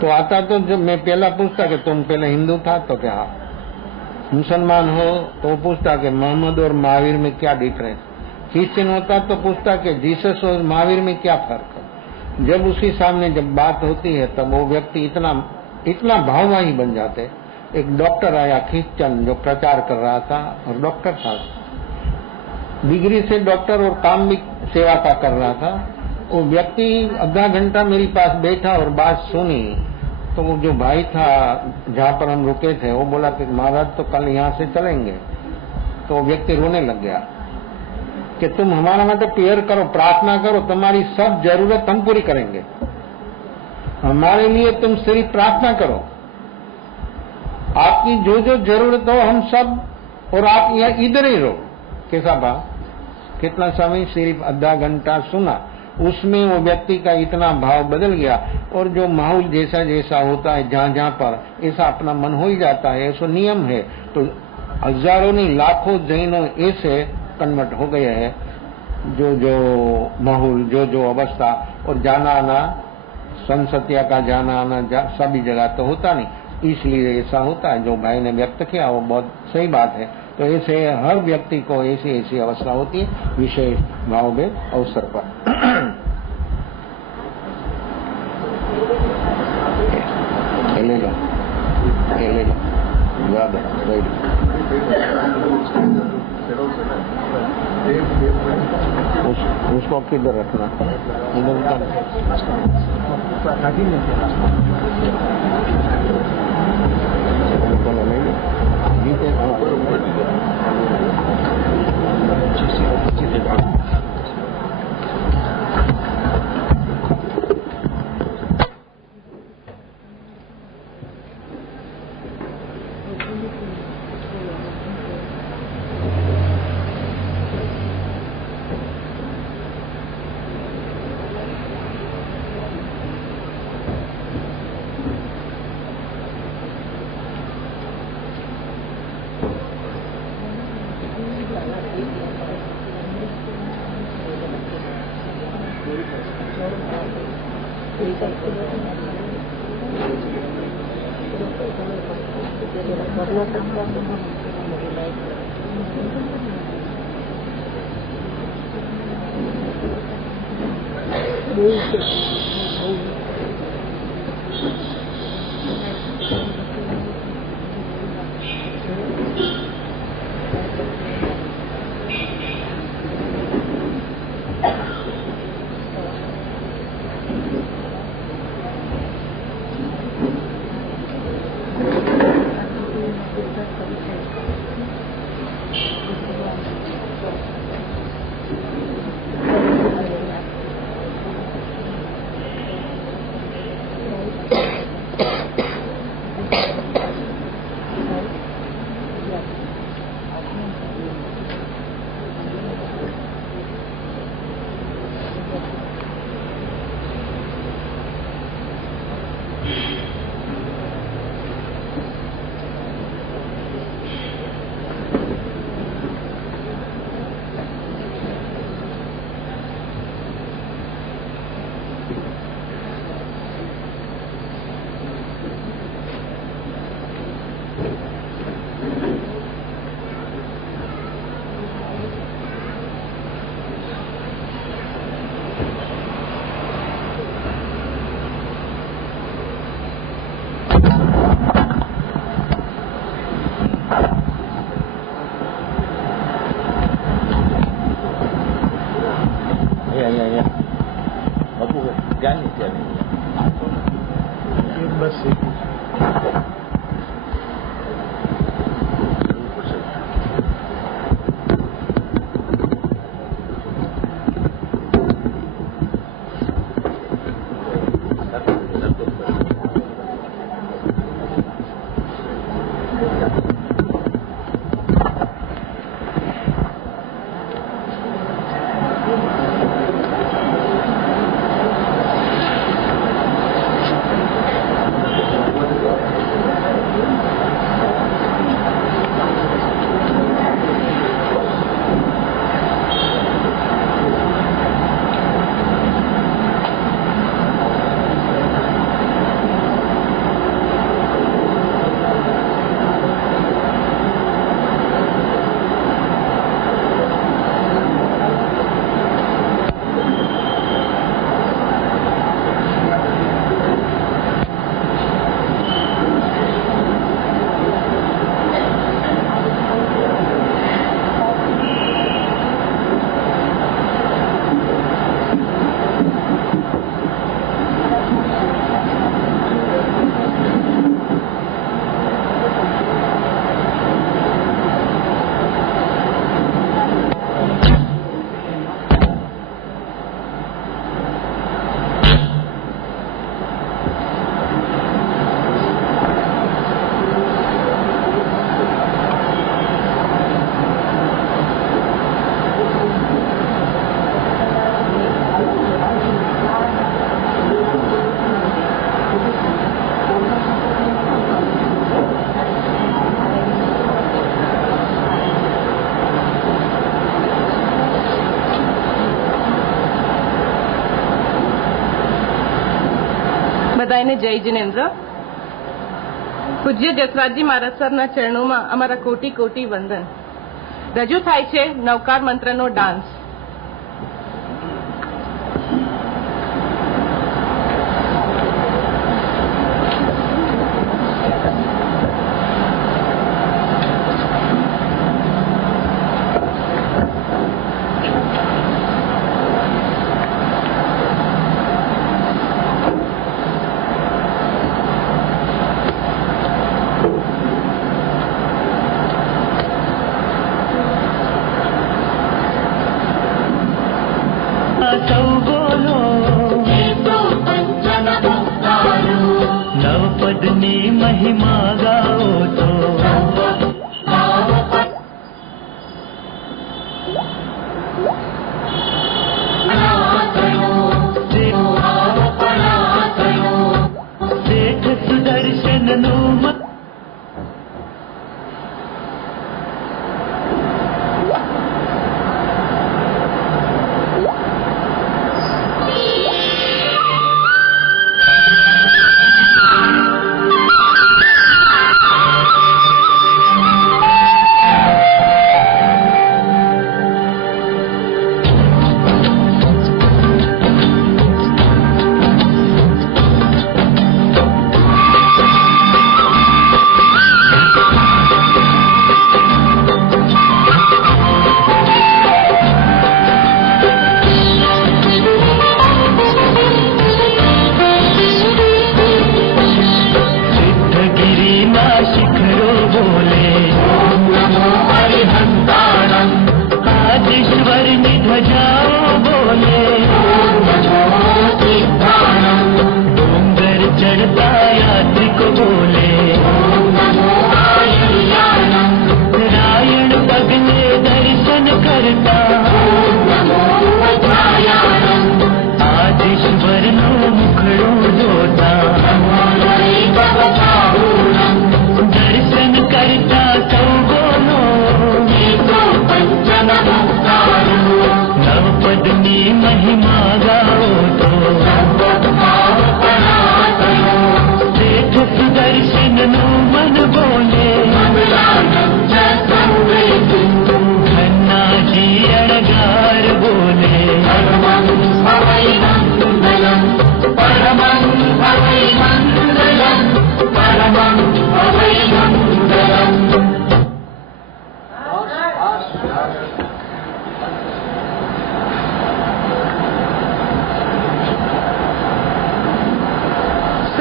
तो आता, तो जब मैं पहला पूछता कि तुम पहले हिंदू था, तो क्या मुसलमान हो, तो पूछता कि मोहम्मद और महावीर में क्या डिफरेंस। क्रिश्चियन होता तो पूछता कि जीसस और महावीर में क्या फर्क है। जब उसके सामने जब बात होती है तब वो व्यक्ति इतना भाववाही बन जाते। एक डॉक्टर आया क्रिश्चियन जो प्रचार कर रहा था, और डॉक्टर था, डिग्री से डॉक्टर और काम भी सेवा का कर रहा था। वो व्यक्ति आधा घंटा मेरे पास बैठा और बात सुनी। तो वो जो भाई था जहाँ पर हम रुके थे, वो बोला कि महाराज तो कल यहाँ से चलेंगे। तो वो व्यक्ति रोने लग गया कि तुम हमारा मतलब प्रेयर करो, प्रार्थना करो, तुम्हारी सब जरूरत हम पूरी करेंगे, हमारे लिए तुम सिर्फ प्रार्थना करो, आपकी जो जो जरूरत हो हम सब, और आप यहाँ इधर ही रहो। कैसा भाव, कितना समय, सिर्फ आधा घंटा सुना, उसमें वो व्यक्ति का इतना भाव बदल गया। और जो माहौल जैसा जैसा होता है जहाँ जहाँ पर ऐसा अपना मन हो ही जाता है, ऐसा नियम है। तो हजारों नहीं लाखों जैनों ऐसे कन्वर्ट हो गए हैं, जो जो माहौल, जो जो अवस्था, और जाना आना, संसतिया का जाना आना सभी जगह तो होता नहीं, इसलिए ऐसा होता है। जो भाई ने व्यक्त किया वो बहुत सही बात है। तो ऐसे हर व्यक्ति को ऐसी ऐसी अवस्था होती है विशेष भाव में अवसर पर। ले लो, ले लो, याद है, उसको किधर रखना, इधर Ya. Bagus ke? Ganis dia ni. Bas itu. બધાને જય જિનેન્દ્ર. પૂજ્ય જસરાજજી મહારાજ સરના ચરણોમાં અમારા કોટી કોટી વંદન. રજૂ થાય છે નવકાર મંત્રનો ડાન્સ.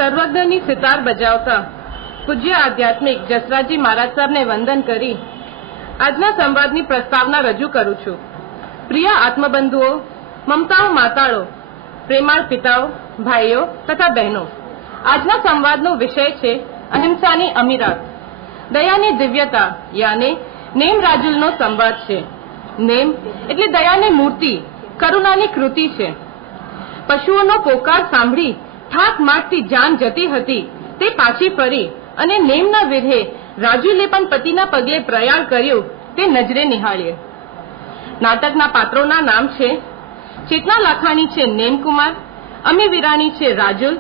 સર્વજ્ઞની સિતાર બજાવતા પૂજ્ય આધ્યાત્મિક જસરાજજી મહારાજ સાહેબને વંદન કરી આજના સંવાદની પ્રસ્તાવના રજૂ કરું છું. પ્રિય આત્મબંધુઓ, મમતાઓ માતાળો, પ્રેમાળ પિતાઓ, ભાઈઓ તથા બહેનો, આજના સંવાદનો વિષય છે અહિંસાની અમીરાત, દયાની દિવ્યતા યાને નેમ રાજુલનો સંવાદ છે. નેમ એટલે દયાની મૂર્તિ, કરુણાની કૃતિ છે. પશુઓનો પોકાર સાંભળી થાક મારતી જાન જતી હતી તે પાછી ફરી અને નેમના વિરહે રાજુલે પણ પતિના પગલે પ્રયાણ કર્યું તે નજરે નિહાળીએ. નાટકના પાત્રોના નામ છે ચેતના લાખાણી છે નેમકુમાર, અમી વિરાણી છે રાજુલ,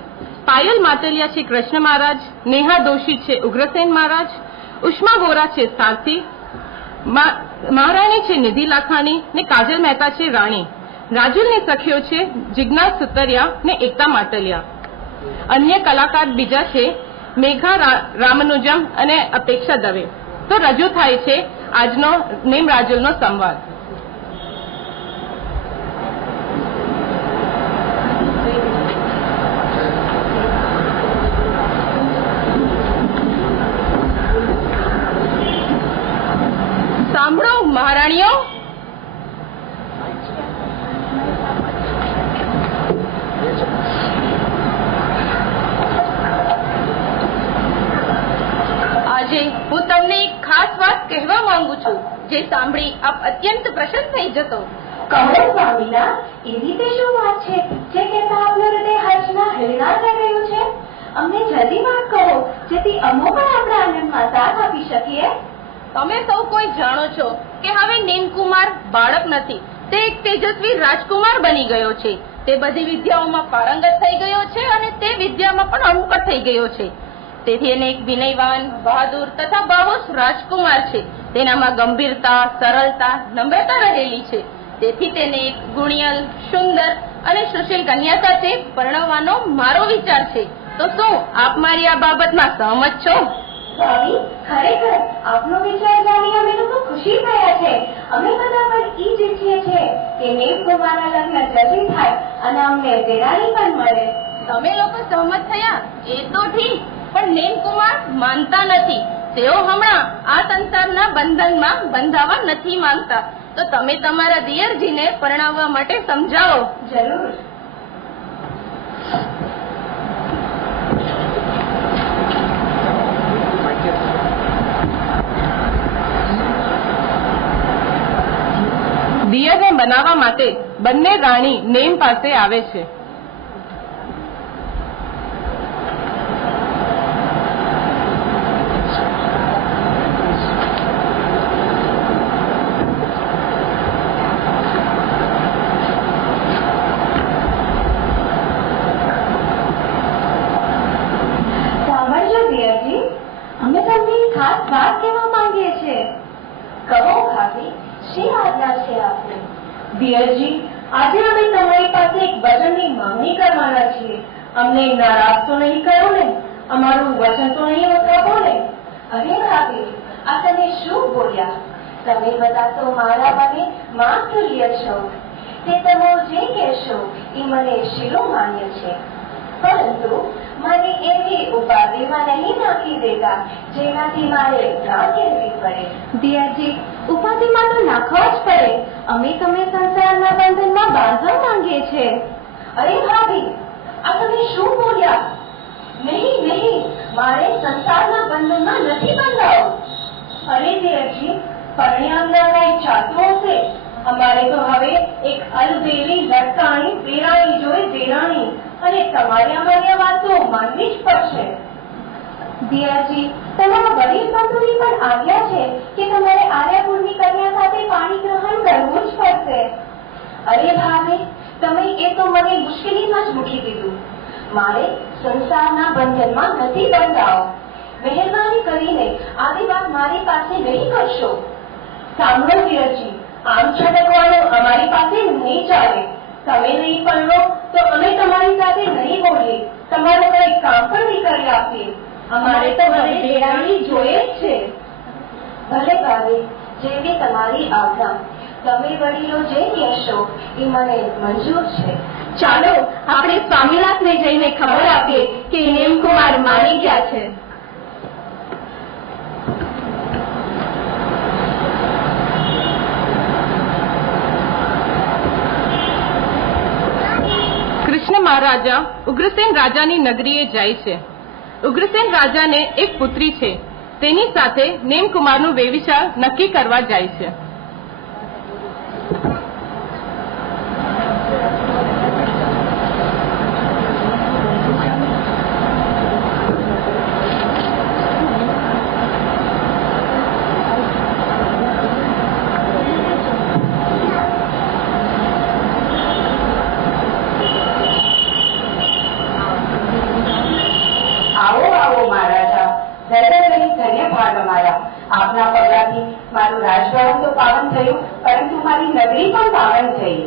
પાયલ માતલિયા છે કૃષ્ણ મહારાજ, નેહા દોશી છે ઉગ્રસેન મહારાજ, ઉષ્મા વોરા છે સારથી, મહારાણી છે નિધિ લાખાણી ને કાજલ મહેતા છે રાણી. રાજુલની સખીઓ છે જિજ્ઞાસ સુતરિયા ને એકતા માટલિયા. અન્ય કલાકાર બીજા છે મેઘા રામનુજમ અને અપેક્ષા દવે. તો રજૂ થાય છે આજનો નેમ રાજુલનો સંવાદ. સાંભળો મહારાણીઓ, આજે હું તમને એક ખાસ વાત કહેવા માંગુ છું જે સાંભળી આપ અત્યંત પ્રસન્ન થઈ જશો. કહો સ્વામીના, એવી તે શું વાત છે જે કહેતા આપનું હૃદય હર્ષના હિરણા થઈ ગયું છે? અમને જલ્દી વાત કહો જેથી અમો પણ આપણા આનંદમાં સાથ આપી શકીએ. તમે સૌ કોઈ જાણો છો કે હવે નેમકુમાર બાળક નથી, તે એક તેજસ્વી રાજકુમાર બની ગયો છે. તે બધી વિદ્યાઓમાં પારંગત થઈ ગયો છે અને તે વિદ્યામાં પણ અણુકટ થઈ ગયો છે. તેથી એને એક વિનયવાન, બહાદુર તથા બાહોશ રાજકુમાર છે. તેનામાં ગંભીરતા, સરળતા, નમ્રતા રહેલી છે. તેથી તેને એક ગુણિયલ, સુંદર અને સુશીલ કન્યા સાથે પરણવવાનો મારો વિચાર છે. તો શું આપ મારી આ બાબતમાં સહમત છો? સ્વામી, ખરેખર આપનો વિચાર જાણી અમે લોકો ખુશી થયા છે. અમે બધા પણ ઈ જ ઈચ્છીએ છીએ કે નેમકુમારના લગ્ન જલ્દી થાય અને અમને દેરાણી પણ મળે. તમે લોકો સહમત થયા એ તો ઠીક, પણ નેમકુમાર માનતા નથી. તેઓ હમણાં આ સંસારના બંધનમાં બંધાવા નથી માંગતા. તો તમે તમારા દિયરજીને પરણાવવા માટે સમજાવો. જરૂર. દિયરને બનાવવા માટે બંને રાણી નેમ પાસે આવે છે. સાંભળજો દિયરજી, અમે તમને એક ખાસ વાત કહેવા માંગીએ છીએ. કહો ભાભી, શી આજ્ઞા છે આપને? દિયરજી, આજે અમે તમારી પાસે એક વચનની માંગણી કરવાના છીએ. અમને નારાજ તો નહીં કરો ને? અમારું વચન તો નહીં વખરાવો ને? અરે ભાભી, આ તમે શું બોલ્યા? તમે બધા તો મારા મને માતુલ્ય છો. તે તમે જે કહેશો એ મને શીરો માન્ય છે, પરંતુ મને એવી ઉપાધિમાં નહીં નાખી દેતા જેનાથી મારે ના કહેવી પડે. દિયાજી, ઉપાધિમાં તો નાખવા જ પડે. અમે તમે સંસારના બંધનમાં બાંધવા માંગીએ છીએ. અરે ભાભી, આ તમે શું બોલ્યા? નહીં નહીં, મારે સંસારના બંધનમાં નથી બંધાવો. અરે દિયાજી, પરણ્યાના કઈ ચાલતું હશે. અમારે તો હવે એક અલબેલી લટકાણી બેરાણી જોઈ દેરાણી, અને તમારે અમારી આ વાત તો માનવી જ પડશે. દિયાજી, તમારા વડીલ બંધુની પણ આજ્ઞા છે કે તમારે આર્યાપુરની કન્યા સાથે પાણી ગ્રહણ કરવું જ પડશે. અરે ભાભી, તમે એ તો મને મુશ્કેલીમાં જ મૂકી દીધું. મારે સંસારના બંધનમાં નથી બંધાવો. મહેરબાની કરીને આવી વાત મારી પાસે નહીં કરશો. સાંભળો દિયરજી, આમ છટકવાનું અમારી પાસે નહીં ચાલે. તમે નહીં પરણો તો અમે તમારી સાથે નહીં બોલીએ, તમારું કઈ કામ પણ નહીં કરી આપીએ. અમારે તો હવે દેરાણી જોઈએ જ છે. ભલે ભાભી, જેવી તમારી આજ્ઞા. તમે વડીલો જે કહેશો એ મને મંજૂર છે. ચાલો આપણે સ્વામીનાથને જઈને ખબર આપીએ કે નેમકુમાર માની ગયા છે. કૃષ્ણ મહારાજા ઉગ્રસેન રાજાની નગરીએ જાય છે. ઉગ્રસેન રાજાને એક પુત્રી છે. તેની સાથે નેમકુમારનું વેવિચાર નક્કી કરવા જાય છે. આપના પગલાથી મારું રાજભવન તો પાવન થયું, પરંતુ મારી નગરી પણ પાવન થઈ.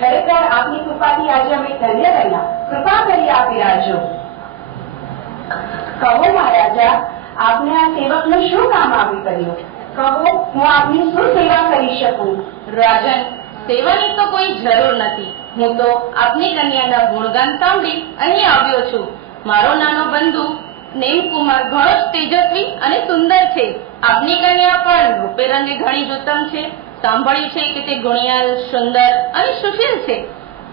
ખરેખર આપની કૃપાથી આજે અમે ધન્ય રહ્યા. કૃપા કરી આપી રાજો. કહો મહારાજા, આપને આ સેવકનું શું કામ આવી કર્યું? કહો, હું આપની શું સેવા કરી શકું? રાજન, સેવાની તો કોઈ જરૂર નથી. હું તો આપની કન્યાના ગુણગાન સાંભળી અહીં આવ્યો છું. મારો નાનો બંધુ નેમકુમાર ઘણો જ તેજસ્વી અને સુંદર છે. આપની કન્યા પણ રૂપે રંગે ઘણી જ ઉત્તમ છે. સાંભળ્યું છે કે તે ગુણિયાળ, સુંદર અને સુશીલ છે.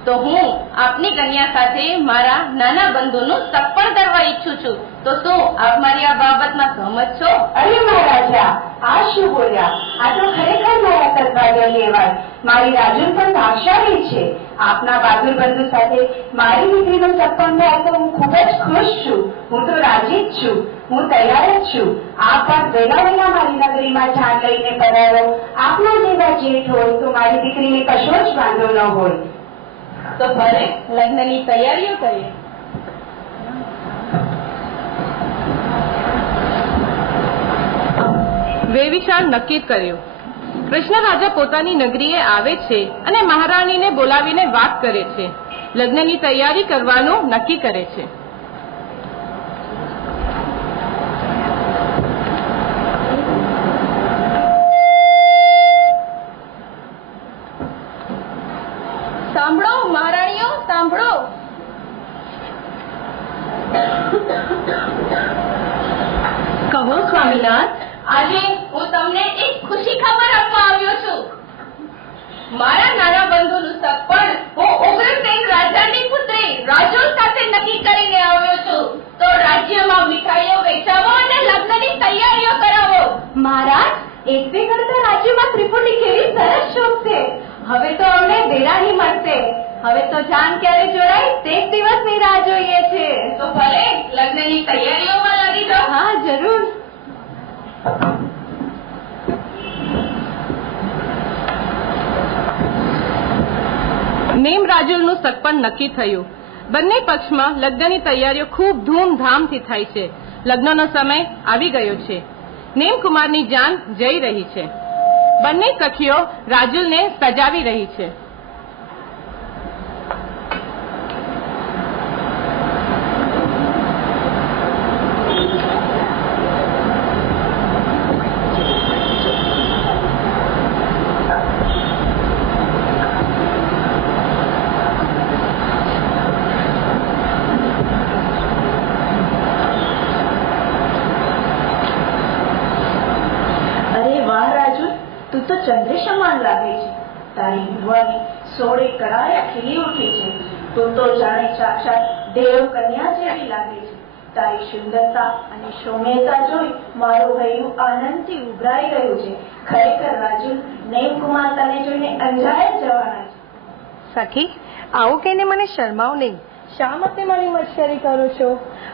તો હું આપની કન્યા સાથે મારા નાના બંધુનું સગપણ કરવા ઈચ્છું છું. તો શું આપ મારી આ બાબતમાં સહમત છો? અરે મહારાજા, આ શું બોલ્યા? આ તો ખરેખર મારા સદભાગ્ય કહેવાય. મારી રાજુ પણ ભાગશાળી છે. આપના બહાદુર બંધુ સાથે મારી દીકરીનું સગપણ થાય તો હું ખૂબ જ ખુશ છું. હું તો રાજી જ છું. હું તૈયાર જ છું. આપ પણ વહેલા મારી નગરીમાં જાણ લઈને પધારો. આપના જેવા જેઠ હોય તો મારી દીકરીને કશો જ વાંધો ન હોય. તો ભલે લગ્નની તૈયારીઓ કરીએ. વેવિચાર નક્કી કર્યો. કૃષ્ણ રાજા પોતાની નગરીએ આવે છે અને મહારાણીને બોલાવીને વાત કરે છે. લગ્નની તૈયારી કરવાનું નક્કી કરે છે. સાંભળો મહારાણીઓ, સાંભળો. કહો સ્વામીનાથ. આજે હું તમને એક ખુશી ખબર આપવા આવ્યો છું. મારા નાના બંધુનું સગપણ હું ઉગ્રસેન રાજાની પુત્રી રાજુલ સાથે નક્કી કરીને આવ્યો છું. તો રાજ્યમાં મીઠાઈઓ વેચાવો અને લગ્નની તૈયારીઓ કરાવો. મહારાજ, એકવે કરતા રાજ્યમાં ત્રિપુટી કેવી સરસ શોભશે. હવે તો અમને દેરાણી મળશે. હવે તો જાન ક્યારે જોડાય તે જ દિવસની રાહ જોઈએ છે. તો ભલે લગ્નની તૈયારીઓમાં લાગી જાઓ. હા, જરૂર. નેમ રાજુલનું સગપણ નક્કી થયું. બંને પક્ષમાં લગ્નની તૈયારીઓ ખૂબ ધૂમધામથી થાય છે. લગ્નનો સમય આવી ગયો છે. નેમકુમારની જાન જઈ રહી છે. બંને સખીઓ રાજુલને સજાવી રહી છે. ચંદ્ર સમાન લાગે છે. તારી યુવાની સોળે કળાએ ખીલી ઉઠી છે. તું તો જાણે સાક્ષાત દેવ કન્યા જેવી લાગે છે. તારી સુંદરતા અને સૌમ્યતા જોઈ મારું હૈયું આનંદથી ઉભરાઈ ગયું છે. ખરેખર રાજુ, નેમકુમાર તને જોઈને અંજાય જવાના છે. સખી, આવું કહીને મને શરમાવ નહીં. શા માટે મારી મશ્કરી કરો છો?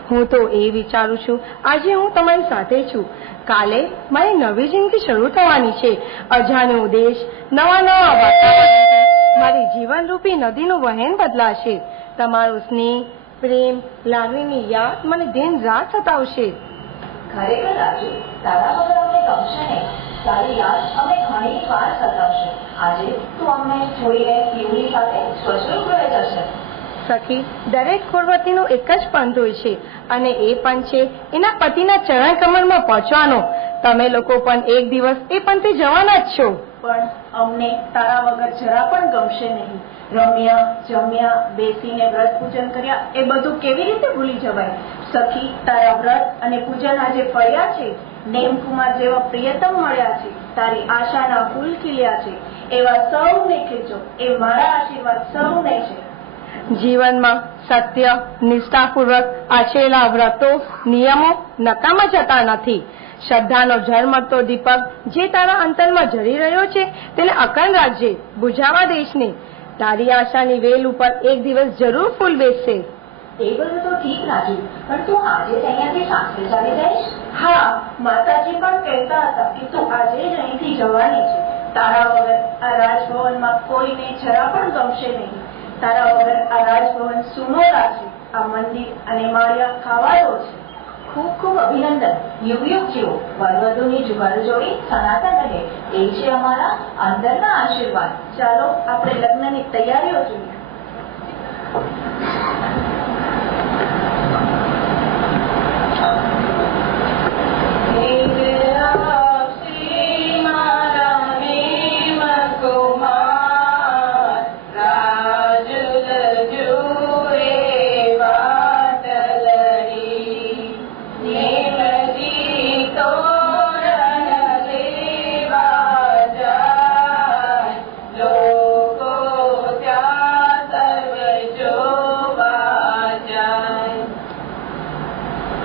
હું તો એ વિચારું છું, આજે હું તમારી સાથે છું. કાલે મારી નવી જિંદગી શરૂ થવાની છે. અજાણ્યો દેશ, નવા વાતાવરણ, મારી જીવનરૂપી નદીનું વહેણ બદલાશે. તમારું સ્નેહ, પ્રેમ, લાગણીની યાદ મને દિન રાત સતાવશે. ખરેખર રાજુ, તારા વગર અમને ગમશે નહીં. તારી યાદ અમે ઘણી વાર સતાવશે. આજે તું અમને છોડીને પીવની સાથે સ્વસ્વરૂપ રહી જશે. સખી, દરેક કુળવતીનો એક જ પંથ હોય છે અને એ પંથ છે એના પતિના ચરણ કમળમાં પહોંચવાનો. તમે લોકો પણ એક દિવસ એ પંથે જવાના જ છો. પણ અમને તારા વગર જરા પણ ગમશે નહીં. રમ્યા, જમ્યા, બેસીને વ્રત પૂજન કર્યા એ બધું કેવી રીતે ભૂલી જવાય? સખી, તારા વ્રત અને પૂજન આજે ફળ્યા છે. નેમકુમાર જેવા પ્રિયતમ મળ્યા છે. તારી આશાના ફૂલ ખીલ્યા છે. એવા સૌને ખેંચો. એ મારા આશીર્વાદ સૌને છે. જીવનમાં સત્ય, નિષ્ઠાપૂર્વક આચરેલા વ્રતો, નિયમો નકામા જતા નથી. શ્રદ્ધાનો ઝળમળતો દીપક જે તારા અંતરમાં જળી રહ્યો છે તેને અકંડ રાખજે, બુઝાવા દેશને. તારી આશાની વેલ ઉપર એક દિવસ જરૂર ફૂલ બેસશે. એ બધું તો ઠીક રાજુ, પણ તું આજે જ અહીંયાથી સાસરે ચાલી જઈશ? હા, માતાજી પણ કહેતા હતા કે તું આજે જ અહીંથી જવાની છે. તારા વગર આ રાજભવનમાં કોઈને જરા પણ ગમશે નહીં. તારા વગર આ રાજભવન સૂનો લાગશે. આ મંદિર અને માળિયા ખાવાડો છે. ખૂબ ખૂબ અભિનંદન. યુગ યુગ જીવો. વરવધુની જુગલ જોડી સનાતન રહે. એ છે અમારા અંદરના આશીર્વાદ. ચાલો આપણે લગ્નની તૈયારીઓ જોઈએ.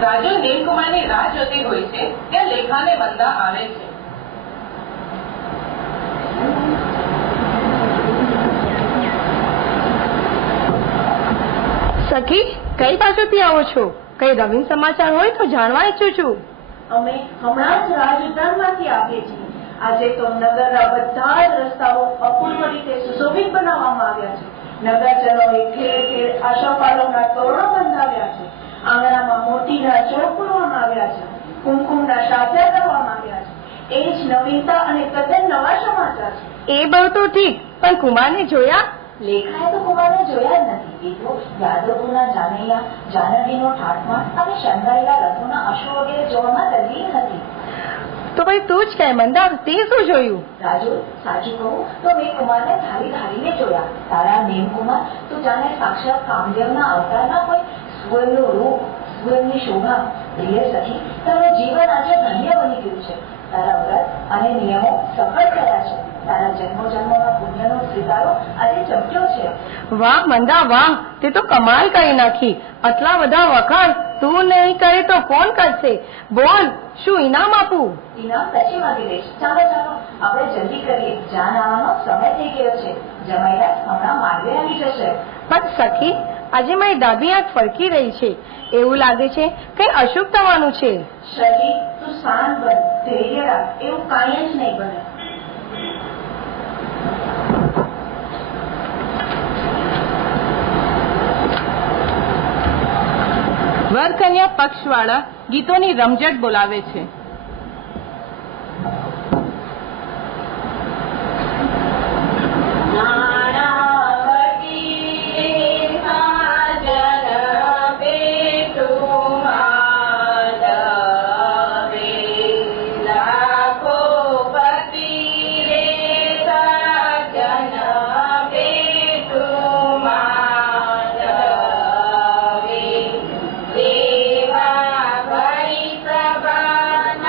રાજુ નેમકુમારની રાહ જોતી હોય છે ત્યાં લેખાને વંદા આવે છે. સખી, કઈ બાજુથી આવો છો? કઈ નવીન સમાચાર હોય તો જાણવા ઈચ્છું છું. અમે હમણાં જ રાજઉદ્યાનમાંથી આવીએ છીએ. આજે તો નગરના બધા જ રસ્તાઓ અપૂર્વ રીતે સુશોભિત બનાવવામાં આવ્યા છે. નગરજનોએ ઠેર ઠેર આશાપાલોના તોરણો બંધાવ્યા છે. આંગણામાં મોતીના ચોક પૂરવામાં આવ્યા છે. કુમકુમના શાસ્ત્ર કરવામાં આવ્યા છે. એ જ નવીનતા અને તદ્દન નવા સમાચાર છે. એ બધું તો ઠીક, પણ કુમારને જોયા? લેખાએ તો કુમારને જોયા જ નથી. એ તો યાદવપુરના જાનૈયા, જાનડીનો ઠાઠમાં અને શણગારેલા રથોના અશ્વ વગેરે જોવામાં તલ્લીન હતી. તો ભાઈ તું જ કહે મંદા, તે શું જોયું? રાજુ, સાચું કહું તો મેં કુમારને ધારી ધારીને જોયા. તારા નેમકુમાર તું જાણે સાક્ષાત કામદેવના અવતારના હોય. સ્વયંનું રૂપ, સ્વયંની શોભા. પ્રિય સખી, તારું જીવન આજે ધન્ય બની ગયું છે. તારા વ્રત અને નિયમો સફળ થયા છે. તારા જન્મો જન્મોના પુણ્યનો સ્વીકારો આજે ચમક્યો છે. વાહ મંદા વાહ, તે તો કમાલ કરી નાખી. આટલા બધા વખાણ તું નહીં કરે તો કોણ કરશે? બોલ, શું ઇનામ આપું? ઇનામ પછી માંગી લઈશ. ચાલો ચાલો આપણે જલ્દી કરીએ. જાન આવવાનો સમય થઈ ગયો છે. જમાઈલા હમણાં માર્ગે આવી જશે. પણ સખી, આજે મારી ડાબી આંખ ફરકી રહી છે. એવું લાગે છે કઈ અશુભ થવાનું છે. સખી, તું શાંત બન, ધૈર્ય રાખ. એવું કાંઈ જ નહીં બને. વરકન્યા પક્ષવાળા ગીતોની રમઝટ બોલાવે છે. દેવા ભરી સભાના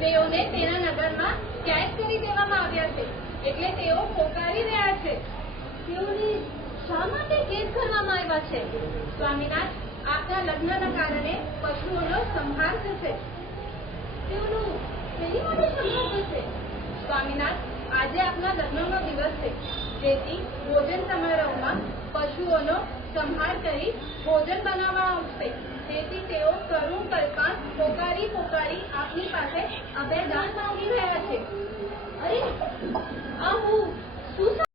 તેઓને તેના નગરમાં કેદ કરી દેવામાં આવ્યા છે, એટલે તેઓ પોકારી રહ્યા છે. તેઓને શા માટે કેદ કરવામાં આવ્યા છે? સ્વામીનાથ, આપના લગ્નના કારણે પશુઓનો સંહાર થશે. તેઓનું શેની માટે સંહાર થશે? સ્વામીનાથ, આજે આપના લગ્નનો દિવસ છે, જેથી ભોજન સમારોહમાં પશુઓનો સંહાર કરી ભોજન બનાવવામાં આવશે. તેથી તેઓ કરુણ કલ્પાન પોકારી પોકારી આપની પાસે અભયદાન માંગી રહ્યા છે. અરે, આ હું શું